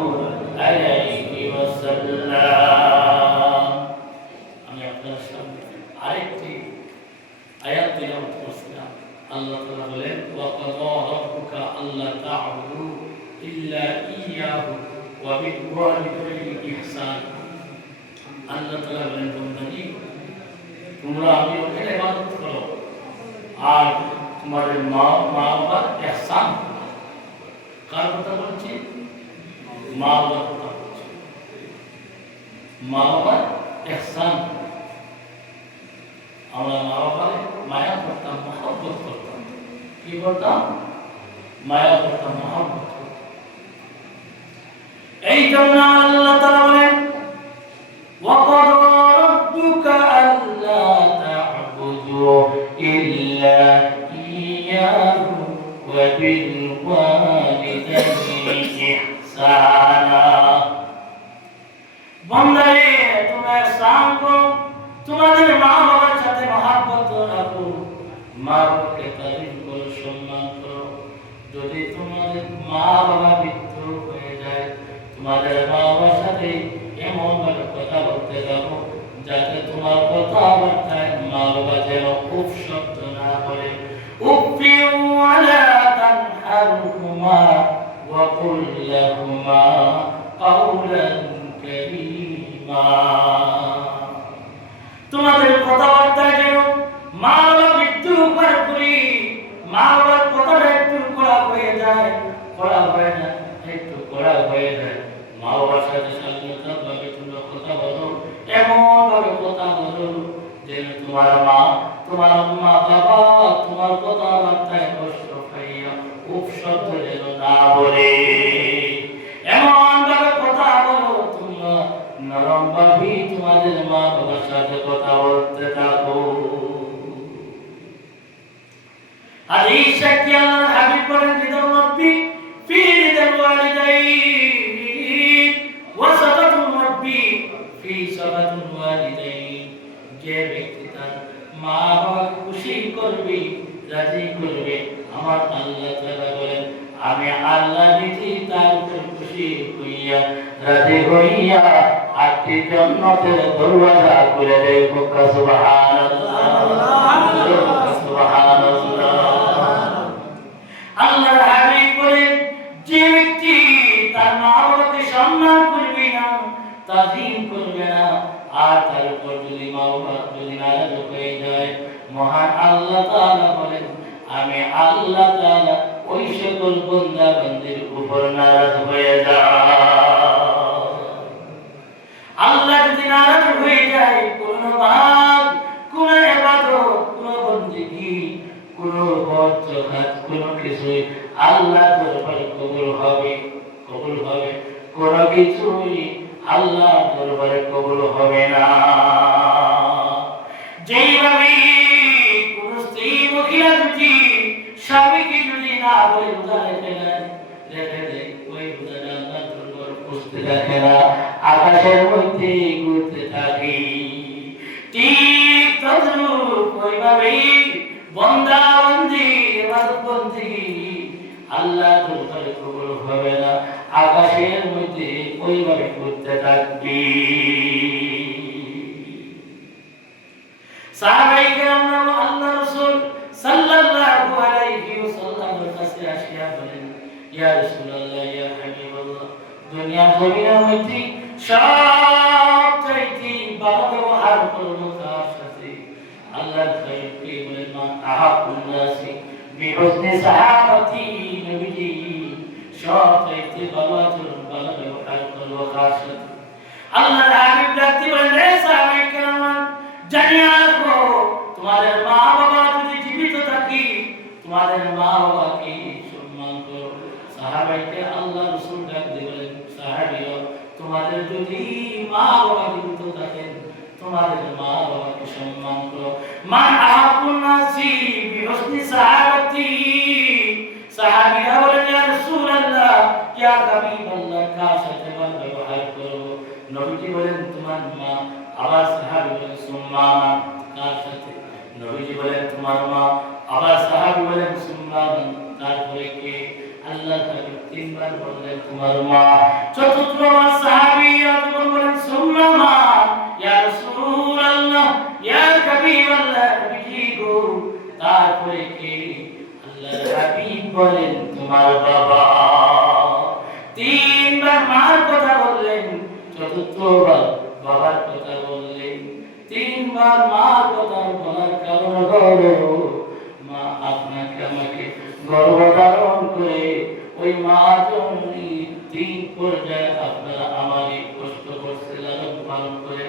আলাইহি ওয়াসাল্লাম। আমি আপনার সামনে আরেকটি আয়াত তিলাওয়াত করছিলাম। আল্লাহ তাআলা বলেন, ওয়া কাযা রাব্বুকা আল্লা তা'বুদু ইল্লা ইয়্যাহু ওয়া বিল ওয়ালিদাইনি ইহসান। আল্লাহ তাআলা বলেন, বান্দাগি তোমরা আমি ওখানে ইবাদত করো আর তোমাদের মা বাবার ইহসান। কার কথা বলছি? মা বাবার কথা বলছি। মা বাবার ইহসান। আমরা মা বাবার মায়া করতাম, মহব্বত করতাম। কি করতাম? মায়া করতাম, মহব্বত করতাম। এই জন্য আল্লাহ তাআলা বলেন, ওয়া ক্বাদা রাব্বুকা আল্লা তা'বুদু ইল্লা ইয়্যাহু ওয়া বিল ওয়ালিদাইনি ইহসানা। বান্দারে তোমরা ইহসান করো, তোমাদের মা বাবার সাথে মহব্বত রাখো, মা বাবাকে তারিফ করো, মা বাবা মৃত্যু হয়ে যায়, তোমাদের মা বাবার সাথে এমন ভাবে কথা বলতে যাবো যাতে তোমার কথাবার্তায় মা বাবা যেন উফ শব্দ না বলে। উফি ওয়ালা তানহারহুমা ওয়া কুল লাহুমা কাওলান কারীমা। তোমাদের কথাবার্তায় যেন মা বাবা মৃত্যু হওয়ার পরে মা বাবার কথাটা একটু কড়া হয়ে যায়, কড়া হয় না, একটু কড়া হয়ে যায়। মা বাবার সাথে শালীনতা ভাবে তোমরা কথা বলো, এমন ভাবে কথা বলো যেন তোমার মা, তোমার মা বাবা তোমার কথাবার্তায় কষ্ট পাইয়া উফ শব্দ যেন না বলে। এমন ভাবে কথা বলো তোমরা, নরম ভাবে তোমাদের মা বাবার সাথে কথা বলতে থাকো। হাদিস শক্তি আল্লাহর হাবিব বলেন রিদাল রাব্বি ফি রিদাল ওয়ালিদাইন ওয়া সাকাতুল রাব্বি ফি সাকাতুল ওয়ালিদাইন। যে ব্যক্তি তার মা বাবাকে খুশি করবে, রাজি করবে, আমার আল্লাহ তাআলা বলেন আমি আল্লাহ নিজে তার উপর খুশি হইয়া রাজি হইয়া 8টি জান্নাতের দরওয়াজা খুলে দেব। সুবহানাল্লাহ সুবহানাল্লাহ। আল্লাহর হাবিব বলেন যে ব্যক্তি তার মা বাবাকে সম্মান করবে না, তাজিম করবে না, আর তার উপর যদি মা বাবা যদি নারাজ হয়ে যায়, মহান আল্লাহ তাআলা বলেন আমি আল্লাহ তাআলা ওই সকল বান্দা বান্দির উপর নারাজ হয়ে যায়। আল্লাহ যদি নারাজ হয়ে যায়, কোন নামাজ, কোন ইবাদত, কোন বন্দেগী, কোন হজ যাকাত, কোন কিছুই আল্লাহর দরবারে কবুল হবে, কবুল হবে, কোন কিছুই আল্লাহর দরবারে কবুল হবে না। যেইভাবে কোন স্ত্রী মহিলা যদি স্বামীকে যদি না বলে রোজা রেখে দেয়, ওই রোজাটা আল্লাহর দরবারে পুষতে থাকে না, আকাশের মধ্যে ঘুরতে থাকে। ঠিক তদ্রূপ ওইভাবে বান্দা বান্দি ইবাদত বন্দেগী আল্লাহর দরবারে কবুল হবে না, আকাশের মধ্যে ওইভাবে ঘুরতে থাকবে। সাহাবায়ে কেরাম আল্লাহ রাসূল সাল্লাল্লাহু আলাইহি ওয়াসাল্লামের কাছে আসিয়া বলেন ইয়া রাসূলুল্লাহ ইয়া হাবিবাল্লাহ, দুনিয়া জমিনের মধ্যে সবচাইতে ভালো ব্যবহার করব কার সাথে? আল্লাহর হাবিবকে বলেন মা আহাব্বুন নাসি বিহুসনি সাহাবাতি, নবীজি সবচাইতে ভালো আচরণ ভালো ব্যবহার করব কার সাথে? আল্লাহর হাবিব ডাকতে বলেন হে সাহাবায়ে কেরাম জানিয়ে রাখো, তোমাদের মা বাবা যদি জীবিত থাকে তোমাদের মা বাবাকে সম্মান করো। সাহাবাইকে আল্লাহ রাসূল ডাক দিয়ে বলেন সাহাবীরা তোমাদের যদি মা বাবা জীবিত থাকেন তোমাদের মা বাবাকে সম্মান করো। মান আহাব্বুন নাসি বিহুসনি সাহাবাতি, সাহাবীরা বলেন ইয়া রাসূলুল্লাহ ইয়া হাবিবাল্লাহ কার সাথে ভালো ব্যবহার করব? নবীজি বলেন তোমার মা। আবার সাহাবী বলেন সুম্মা মান, কার সাথে? নবীজি বলেন তোমার মা। আবার সাহাবী বলেন সুম্মা মান, তারপরে কে? আল্লাহর হাবিব তিনবার বললেন তোমার মা। চতুর্থবার সাহাবী যখন বলেন সুম্মা মান ইয়া রাসূলুল্লাহ ইয়া হাবিবাল্লাহ, নবীজি গো তারপরে কে? আল্লাহর হাবিব বলেন তোমার বাবা। তিনবার মার কথা বললেন, চতুর্থবার বাবার কথা বললেন, তিনবার মার কথা বলার কারণ হলো মা আপনাকে আমাকে গর্ভধারণ করে ওই মা জননী 3 পর্যায়ে আপনারা আমাকে কষ্ট করছে, লালন পালন করে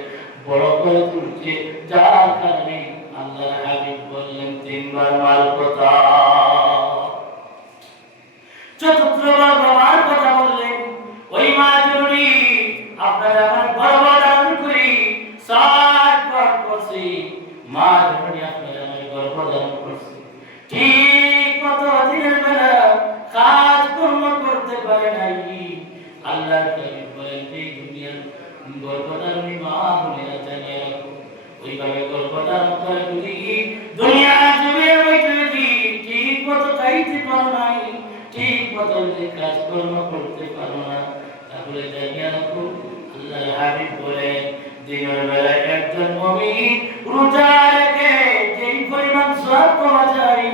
বড় করে তুলছে, যার কারণে আল্লাহর হাবিব বললেন তিনবার মার কথা। চতুর্থবার বাবার কথা বললেন, ওই মা জননী আপনারা আমার গর্ভধারণ করে 7 বার করছে, মা জননী আপনারা আমার গর্ভধারণ করছে, ঠিক মতো দিনের বেলা কাজ কর্ম করতে পারে নাই। আল্লাহর হাবিব বলেন এই দুনিয়ার গর্ভধারণী মা বোনেরা জানিয়ে রাখো, ওইভাবে মতো যদি কাজকর্ম করতে পারো না, তাহলে জানিয়ে রাখো আল্লাহর হাবিব বলেন দিনের বেলায় একজন মুমিন রোজা রেখে যেই পরিমাণ সওয়াব পাওয়া যায়,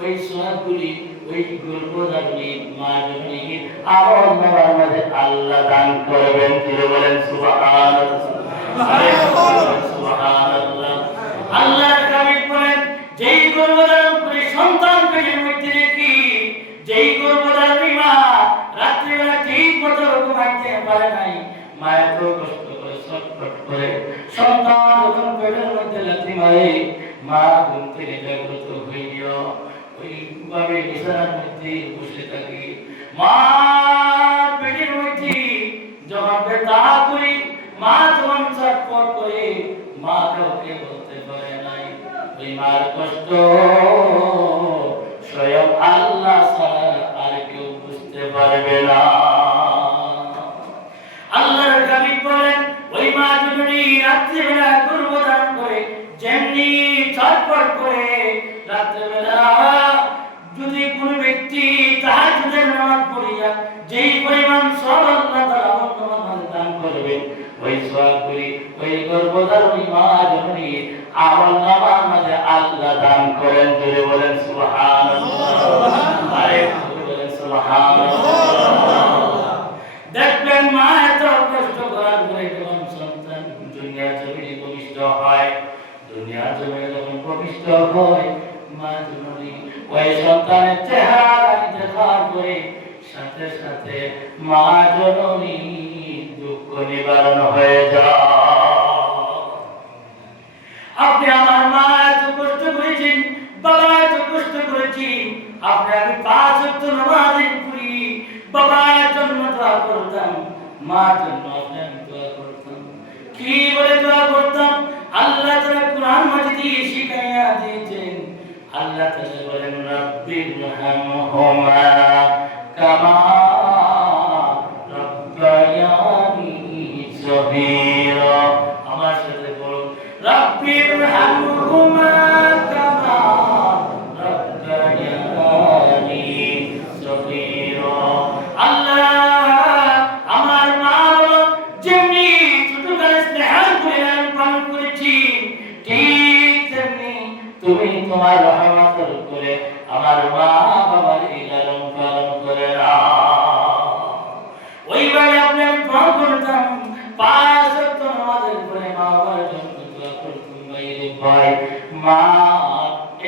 ওই সওয়াবগুলি ওই গর্ভধারিণী মা জননীর আমলনামার মধ্যে আল্লাহ দান করবেন। তিনি বলেন সুবহানাল্লাহ, সুবহানাল্লাহ। আল্লাহর হাবিব বলেন যেই গর্ভধারণ করে সন্তান পেটের মধ্যে রেখে যেই গর্ভধারিণী মা রাত্রিবেলা ঠিক মতো ঘুমাইতে পারে নাই, মা এত কষ্ট করে ছটফট করে সন্তান যখন পেটের মধ্যে লাথি মারে, মা ঘুম থেকে জাগ্রত হইয়া ওইভাবে বিছানার মধ্যে বসে থাকি। মা পেটের মধ্যে যখন ব্যথা করি, মা যখন ছটফট করে, মা কাউকে বলতে পারে নাই। ওই মার কষ্ট স্বয়ং আল্লাহ ছাড়া আর কেউ বুঝতে পারবে না। আল্লাহর হাবিব বলেন ওই মা জননী রাত্রিবেলা গর্ভধারণ করে যেমনি ছটফট করে, রাত্রিবেলা যদি কোনো ব্যক্তি তাহাজ্জুদের নামাজ পড়িয়া যেই পরিমাণ সওয়াব আল্লাহ তাআলা আমলনামায় দান করবেন, ওই সওয়াবগুলি ওই গর্ভধারিণী মা জননী আমলনামার মধ্যে আল্লাহ দান করেন। জোরে বলেন সুবহানাল্লাহ, আরে বলেন সুবহানাল্লাহ। দেখবেন মা এত কষ্ট করার পরে যখন সন্তান দুনিয়া জমিনে ভূমিষ্ঠ হয়, দুনিয়া জমিনে যখন ভূমিষ্ঠ হয়, মা জননী ওই সন্তানের চেহারা দেখার পরে সাথে সাথে মা জননী দুঃখ নিবারণ হয়ে যায়। আপনি আমার মা এত কষ্ট করেছেন, বাবা এত কষ্ট করেছি, আপনি আমি 5 ওয়াক্ত নামাজ পড়ি, বাবার জন্য দোয়া করতাম, মার জন্য আমি দোয়া করতাম। কি বলে দোয়া করতাম? আল্লাহ তাআলা কুরআন মাজিদে শিখাইয়া দিয়েছেন। আল্লাহ তাআলা বলেন রাব্বিরহামহুমা কামা রাব্বায়ানি সগীরা। আমার সাথে বলুন রাব্বিরহামহুমা কামা রাব্বায়ানি সগীরা। আল্লাহ আমার মা বাবা যেমনি ছোটকালে স্নেহ করে লালন পালন করেছি, ঠিক তেমনি তুমি তোমার রহমতের করে আমার মা বাবার লালন পালন করে না। ওইভাবে আপনি আমি দোয়া করতাম, 5 ওয়াক্ত নামাজের পরে মা বাবার জন্য দোয়া করতাম। ভাই মা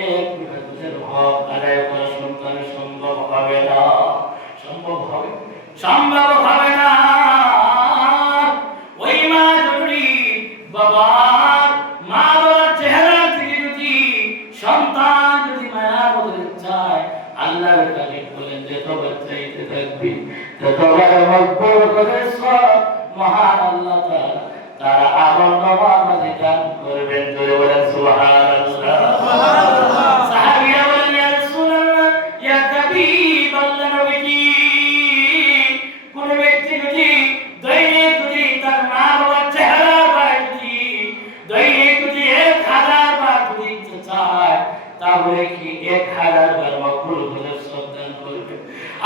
এক হাজার হক আদায় করা সন্তানের সম্ভব হবে না, সম্ভব হবে না। ওই মা জননী বাবার মা বাবার চেহারা থেকে যদি সন্তান যদি মায়া বদলে চায়, আল্লাহর হাবিব বলেন যতবার চাইতে থাকবি ততবার মকবুল করে সব মহান আল্লাহ তাআলা তারা আমলনামার মধ্যে দান করবেন। জোরে বলেন সুবহানাল্লাহ, সুবহানাল্লাহ। সাহাবীরা বলেন ইয়া রাসূলুল্লাহ, ইয়া হাবিবাল্লাহ, নবীজি কোন ব্যক্তি যদি দৈনিক যদি তার মা বাবার চেহারা পায়, যদি দৈনিক যদি 1000 বার যদি চায়, তাহলে কি 1000 বার মকবুল করে সব দান করবে।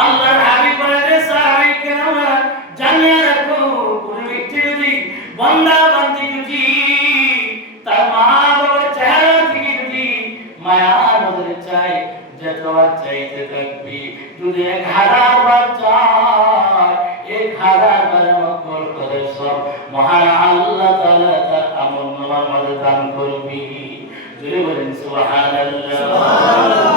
আল্লাহর হাবিব বলেন সাহাবীরা জানিয়ে রাখো, কোন ব্যক্তি যদি বান্দা বান্দি যদি তার মা বাবার চেহারা থেকে যদি মায়া নজরে চায়, যতবার চাইতে থাকবি, যদি 1000 বার চায়, 1000 বার মকবুল করে সব মহান আল্লাহ তাআলা তার আমলনামার মধ্যে দান করবি। জোরে বলেন সুবহানাল্লাহ, সুবহানাল্লাহ।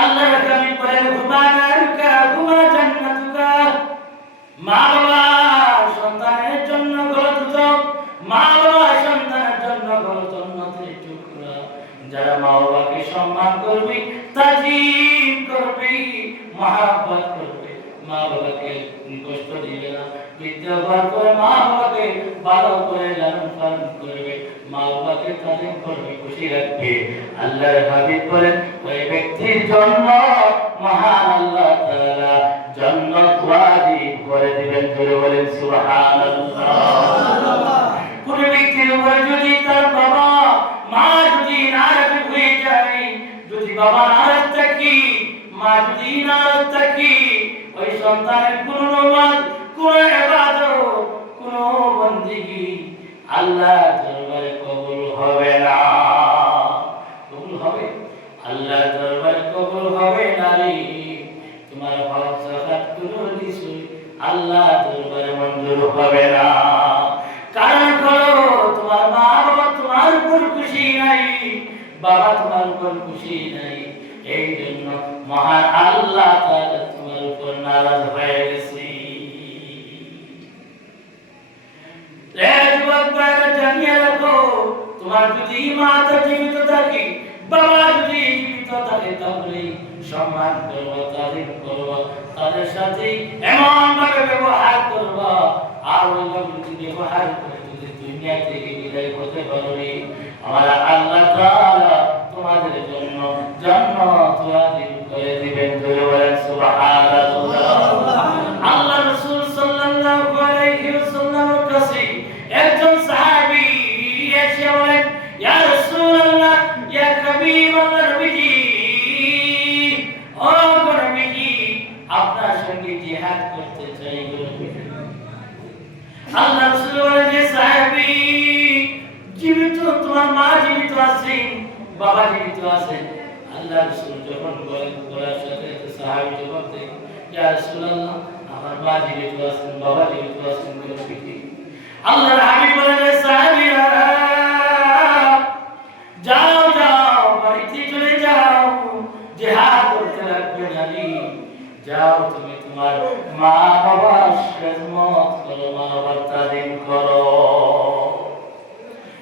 আল্লাহর হাবিব বলেন হুমানারুকা হুমা জান্নাতুকা। মা বাবা সন্তানের জন্য হলো দুচক, মা বাবা সন্তানের জন্য হলো জান্নাতের টুকরা। যারা মা বাবাকে সম্মান করবে, তাজিম করবে, মহব্বত করবে, মা বাবাকে কষ্ট দিবে না, বিদ্যাভর করে মা বাবাকে ভালো করে লালন পালন করবে, মা বাবাকে তাজিম করবে, খুশি রাখবে, আল্লাহর হাবিব বলেন ওই ব্যক্তির জন্য মহান আল্লাহ তাআলা জান্নাত ওয়াজিব করে দিবেন। জোরে বলেন সুবহানাল্লাহ। কোন ব্যক্তির উপর যদি তার বাবা মা যদি নারাজ হয়ে যায়, যদি বাবা নারাজ থাকে, মা যদি নারাজ থাকি ওই সন্তানের কোনো নামাজ, কোনো ইবাদত, কোনো বন্দেগী আল্লাহ দরবারে কবুল হবে না। কবুল হবে? আল্লাহ দরবারে কবুল হবে না রে। তোমার হক যাকাত গুলো দিছো আল্লাহ দরবারে মঞ্জুর হবে না। কারণ হলো তোমার মা বাবা তোমার উপর খুশি নাই, বাবা তোমার উপর খুশি নাই, এই জন্য মহান আল্লাহ তাআলা তোমার উপর নারাজ হয়ে গেছে। জানিয়ে রাখো, তোমার যদি মাতা জীবিত থাকে, বাবা যদি জীবিত থাকে, তাহলে সম্মান করবো, তারিফ করবো, তাদের সাথে এমন ভাবে ব্যবহার করবো, আর ওইভাবে যদি ব্যবহার করে যদি দুনিয়া থেকে বিদায় হতে পারবে, আমার আল্লাহ তাআলা তোমাদের জন্য জান্নাত ওয়াজিব করে দিবেন। বলেন সুবহানাল্লাহ। আল্লাহ রাসূল সাল্লাল্লাহু আলাইহি ওয়াসাল্লামের কাছে একজন সাহাবী এসে বলেন, ইয়া রাসূলুল্লাহ, ইয়া হাবিবাল্লাহ, নবীজি, ও নবীজি, আপনার সঙ্গে জিহাদ করতে চাই। আল্লাহ রাসূল বলেন, যে সাহাবী জীবিত, তোমার মা জীবিত আছেন, বাবা জীবিত আছেন। আল্লাহ রাসূল যখন বলার সাথে সাহাবী জবাব দেয়, ইয়া রাসূলুল্লাহ, আমার মা জীবিত আছেন, বাবা জীবিত আছেন। আল্লাহর হাবিব বলেন, সাহাবীরা যাও যাও, বাড়িতে চলে যাও, জিহাদ করতে লাগবে না। যাও, তুমি তোমার মা বাবার খেদমত করো, মা বাবার তালিম করো।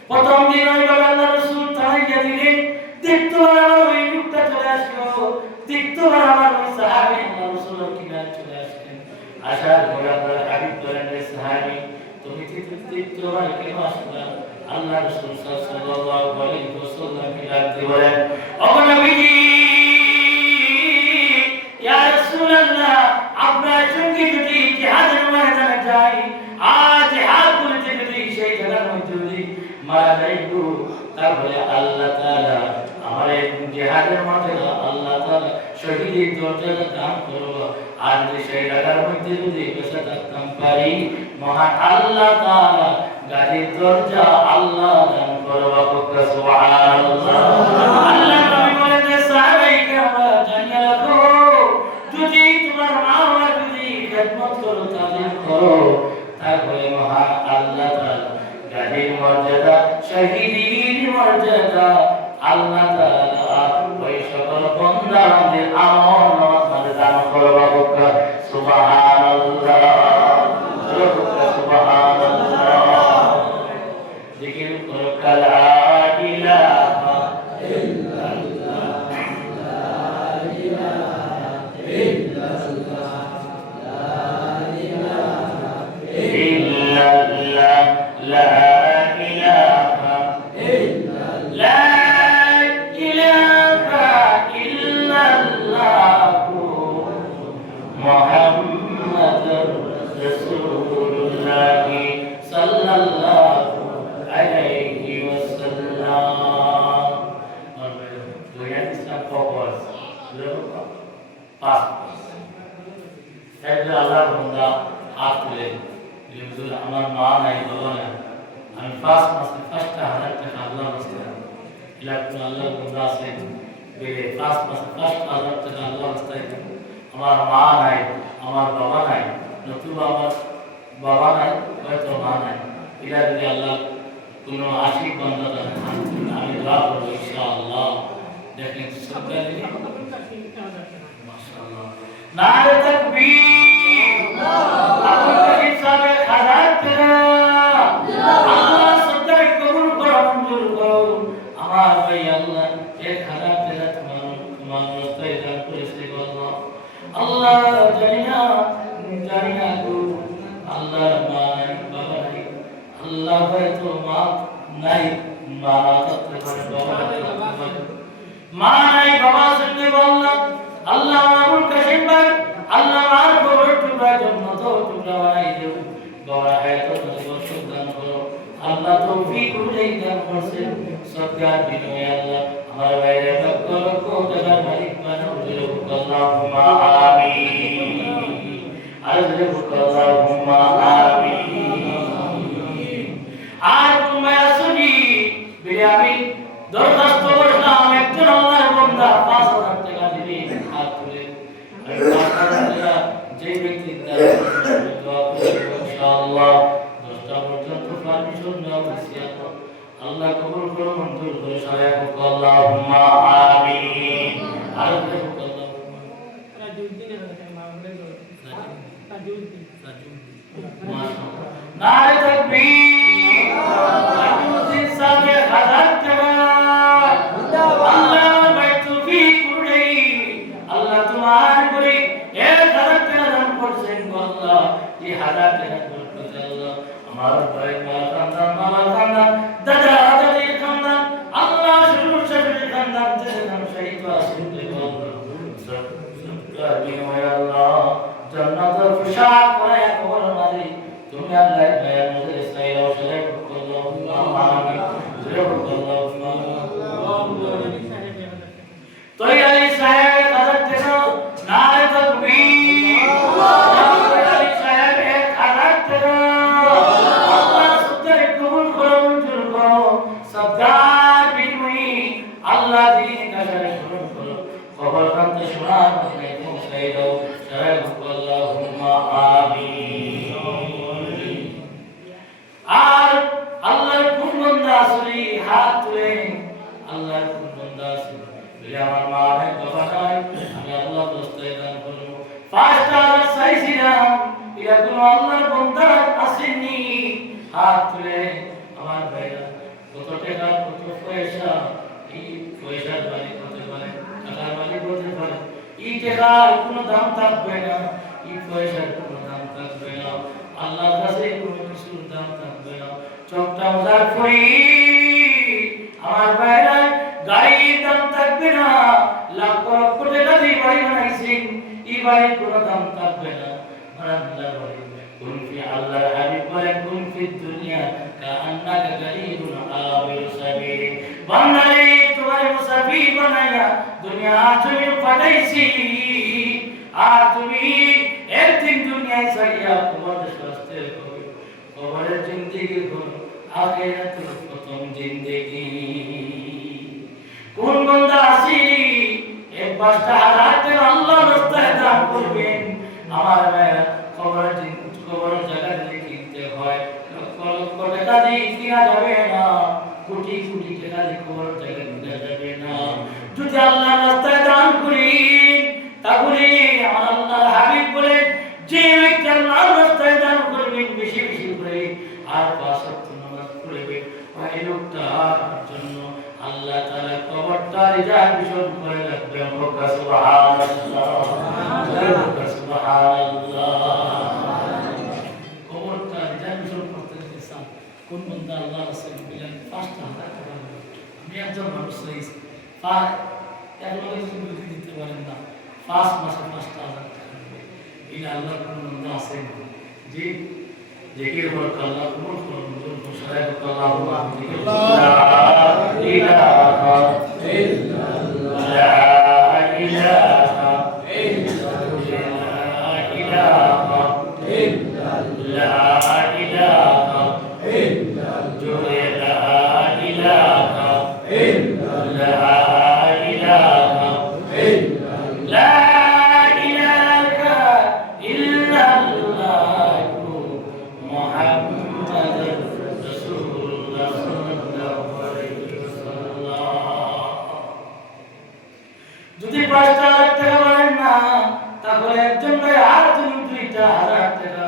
প্রথম দিন ওই আল্লাহ রাসূল তাড়িয়ে দিলেন, দ্বিতীয়বার আবার ওই লোকটা চলে আসলো, তৃতীয়বার আবার ওই সাহাবী আল্লাহ রাসূলের কিনারে চলে আসলেন। আসার পরে আল্লাহর হাবিব বলেন, সাহাবী, তুমি তৃতীয়বার কেন আসলা? আল্লাহ রাসূল সাল্লাল্লাহু আলাইহি ওয়াসাল্লাম ডাকতে বলেন, ও নবীজি, ইয়া রাসূলুল্লাহ, আপনার সঙ্গে যদি জিহাদের ময়দানে যাই, আর জিহাদ করতে যদি সেই জায়গার মধ্যে যদি মারা যাইব, তাহলে আল্লাহ তাআলা আমার এই জিহাদের মধ্যে আল্লাহ তাআলা শহীদের দরজা দান করব। আর সেই জায়গার মধ্যে যদি বেঁচে থাকতাম পারি, মহান আল্লাহ তাআলা গাড়ির দরজা আল্লাহ দান করব। সুবহানাল্লাহ। আল্লাহ নবী বলেন, সাহাবাইকে আমরা জানিয়ে রাখো, যদি তোমার মা বাবা যদি খেদমত করো, তাদের করো, তাহলে মহান আল্লাহ তাআলা গাড়ির মর্যাদা, শহীদের মর্যাদা আল্লাহ তাআলা ওই সকল বান্দাদের আমল নামাজ দান করব। সুবহানাল্লাহ, সুবহানাল্লাহ। জিকির করো, লা ইলাহা ইল্লাল্লাহ, লা ইলাহা ইল্লাল্লাহ, লা ইলাহা ইল্লাল্লাহ, লা ইলাহা ইল্লাল্লাহ, মুহাম্মাদুর রাসূলুল্লাহ সাল্লাল্লাহু আলাইহি ওয়াসাল্লাম। দুনিয়ার ইসলাম কবর পাঁচ। একজন আল্লাহর বান্দা হাত তুলে হুজুর, আমার মা নাই, বাবা নাই, আমি 5 মাসে 5,000 টাকা আল্লাহর রাস্তায় এলাকা আল্লাহর বান্দা আছে, 5 মাসে 5,000 টাকা আল্লাহর রাস্তায়। আমার মা নাই, আমার বাবা নাই, নতুবা আমার বাবা নাই, হয়তো মা নাই, এরা যদি আল্লাহ কোনো আশিক বান্দা আমি দোয়া করবো ইনশাআল্লাহ। দেখেন মাশাআল্লাহ, নারে তাকবীর, আপনাদের হিসাবে হাজার টাকা আল্লাহ সদকায় কবুল করো, মঞ্জুর করো। আমার ভাই আল্লাহ 1,000 টাকা তোমার রাস্তায় দান করেছে। আল্লাহ জানি না গো, আল্লাহ মা নাই, বাবা নাই, আল্লাহ হয়তো মা নাই, মা থাকতে পারে, বাবা থাকতে পারে, মা নাই, বাবা সঙ্গে বললাম, আল্লাহ আমার কাছে ভাই, আল্লাহ আমার খবর টুকরা জন্য তো টুকরা বানাই দেব, বাবা হয়তো বরকত দান করো। আল্লাহ তৌফিক অনুযায়ী দান করছেন, সদকার বিনিময়ে আল্লাহ আমার বাইরে লক্ষ লক্ষ টাকার মালিক বানাও। আল্লাহুম্মা আমিন আর জোরে বলুন আল্লাহুম্মা আমিন আর তুমি আসুনি বিলে আমি দরখাস্ত করলাম একজন আল্লাহর বান্দা 5000 টাকা দিবি হাত তুলে আর 5000 টাকা যে ব্যক্তি দ্বারা দোয়া করবে ইনশাআল্লাহ 10টা পর্যন্ত পারমিশন দেওয়া হয়েছে আল্লাহ কবুল করুন মঞ্জুর করে সবাই আল্লাহুম্মা আমিন আর জোরে বলুন আল্লাহুম্মা রাজুদ্দিন নারে তাকবীর রাজুদ্দিন সাহেব 1000 টাকা আল্লাহ বাইতুফি করে আল্লাহ তোমার করে 1000 টাকা দান করছেন আল্লাহ এই 1000 টাকা বরকত আল্লাহ আমার ভাই মালা খানদান দাদা দাদির খানদান আল্লাহ শ্বশুর শাশুড়ির খানদান যেখানে শহীদ আছেন আল্লাহ জান্নাতের পোশাক পরে কবর মাঝে তুমি আল্লাহ দয়ার মধ্যে ইসলাইল ওয়াসালে আল্লাহুম্মা আমিন জয় আল্লাহুম্মা তো আলী সাহেব 1000 টাকা নারে তাকবীর আলী সাহেব 1000 টাকা আল্লাহ সুন্দর কবুল করো মঞ্জুর করো সদকার বিনিময়ে আল্লাহ দিন কাজে শুরু করো খবর কান্তে শোনার মধ্যে পৌঁছাই দাও জয় আল্লাহুম্মা আমিন আর আল্লাহর কোন বান্দা আসলে হাত তুলে আল্লাহর কোন বান্দা আছে বলে আমার মা নাই বাবা নাই আমি আল্লাহ দোস্তায় দান করব 5টা চাইছিলাম এরা কোন আল্লাহর বান্দা আসেনি হাত তুলে আমার ভাইরা কত টাকা কত পয়সা এই পয়সার মালিক হতে পারে টাকার মালিক হতে পারে এই টাকার কোনো দাম থাকবে না এই পয়সার কোনো দাম থাকবে না আল্লাহর কাছে কোনো কিছুর দাম থাকবে না চোখটা উজাড় করি আমার ভাইরা গাড়ির দাম থাকবে না লাখ লক্ষ টাকা দিয়ে বাড়ি বানাইছেন এই বাড়ির কোনো দাম থাকবে না আল্লাহর বাড়ি কুন ফি আল্লাহর হাবিব বলেন কুন ফি দুনিয়া কাআন্নাকা গারিবুন আবিরু সাবিল বান্দারে তোমার মুসাফির বানায়া দুনিয়া জমি পাঠাইছি আর তুমি একদিন দুনিয়ায় ছাড়িয়া তোমার স্বাস্থ্য হবে কবরের জিন্দেগি হলো আখিরাতের প্রথম জিন্দেগি কোন বান্দা আসিনি এক 5টা হাজার আল্লাহর রাস্তায় দান করবেন আমার ভাইরা কবরের জায়গা থেকে কিনতে হয় লক্ষ লক্ষ টাকা দিয়ে কিনা যাবে না কোটি কোটি টাকা দিয়ে কবরের জায়গা কিনা যাবে না যদি আল্লাহর রাস্তায় দান করি তাহলে আমার আল্লাহর হাবিব বলেন যে ব্যক্তি আল্লাহর রাস্তায় দান করবেন বেশি বেশি করে আর 5 ওয়াক্ত নামাজ পড়বে ওই লোকটার জন্য আল্লাহ তাআলা কবরটা রিজার্ভেশন করে রাখবেন সুবহানাল্লাহ সুবহানাল্লাহ কবরটা রিজার্ভেশন করতে চান কোন বান্দা আল্লাহর রাস্তায় বলেন 5টা টাকা আমি একজন মানুষ হইছি আর এগুলো কিছু দিতে পারেন না 5 মাসে 5টা টাকা এই আল্লাহর কোন বান্দা আছে জি জিকির করতে আল্লাহ কবুল করুন সবাই আল্লাহুম্মা লা ইলাহা ইল্লাল্লাহ লা ইলাহা ইল্লাল্লাহ লা ইলাহা ইল্লাল্লাহ যদি 5টা টাকা বলেন না তাহলে একজন ভাই আর তুমি 2টা 1000 টাকা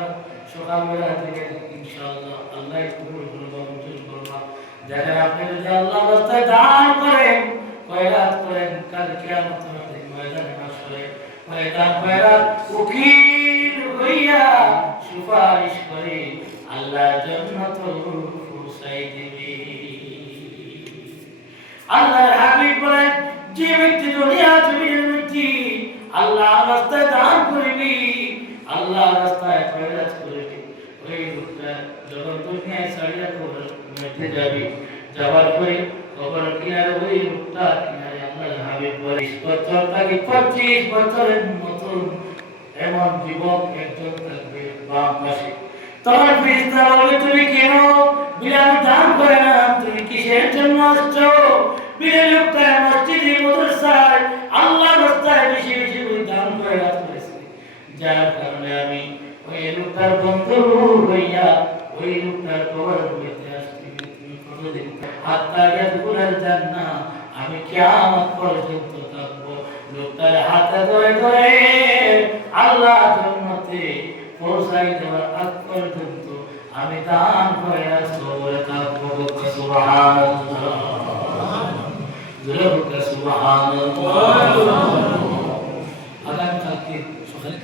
সকালবেলা থেকে ইনশাআল্লাহ আল্লাহ কবুল করবে মঞ্জুর করবে দেখেন আপনি যদি আল্লাহর রাস্তায় দান করেন খয়রাত করেন কাল কিয়ামতের মাঠে ময়দানে হাসরে খয়রাত উকিল হইয়া সুপারিশ করে আল্লাহ জান্নাত পৌঁছাই দিবে আল্লাহর হাবিব বলেন যে ব্যক্তি দুনিয়া জমিনের মধ্যে আল্লাহর রাস্তায় দান করবি আল্লাহর রাস্তায় খয়রাত করবি ওই লোকটা যখন দুনিয়ায় ছাড়িয়া কবরের মধ্যে যাবে যাওয়ার পরে কবর কিনারে ওই লোকটা কিনারে আল্লাহর হাবিব আগামী 20 বছর থেকে 25 বছরের মতন এমন যুবক একজন থাকবে বাম পাশে। তখন ফেরেশতা বলবে, তুমি কেন বিলাল দান করে না? তুমি কিসের জন্য আসছো? বিলাল লোকটা মসজিদে মাদ্রাসায় আল্লাহর রাস্তায় বেশি বেশি করে দান করে রাখতেছে, যার কারণে আমি ওই লোকটার বন্ধু হইয়া ওই লোকটার কবরের মধ্যে আসছি। তুমি কতদিন? হাত্তা ইয়াদখুলাল জান্নাহ, আমি কিয়ামত পর্যন্ত থাকবো। লোকটার হাতে ধরে ধরে আল্লাহ জান্নাতে পৌঁছাই দেওয়ার আগ পর্যন্ত আমি দান করে কবরে থাকবো। সুবহানাল্লাহ, সুবহানাল্লাহ। আগামীকালকে সকালে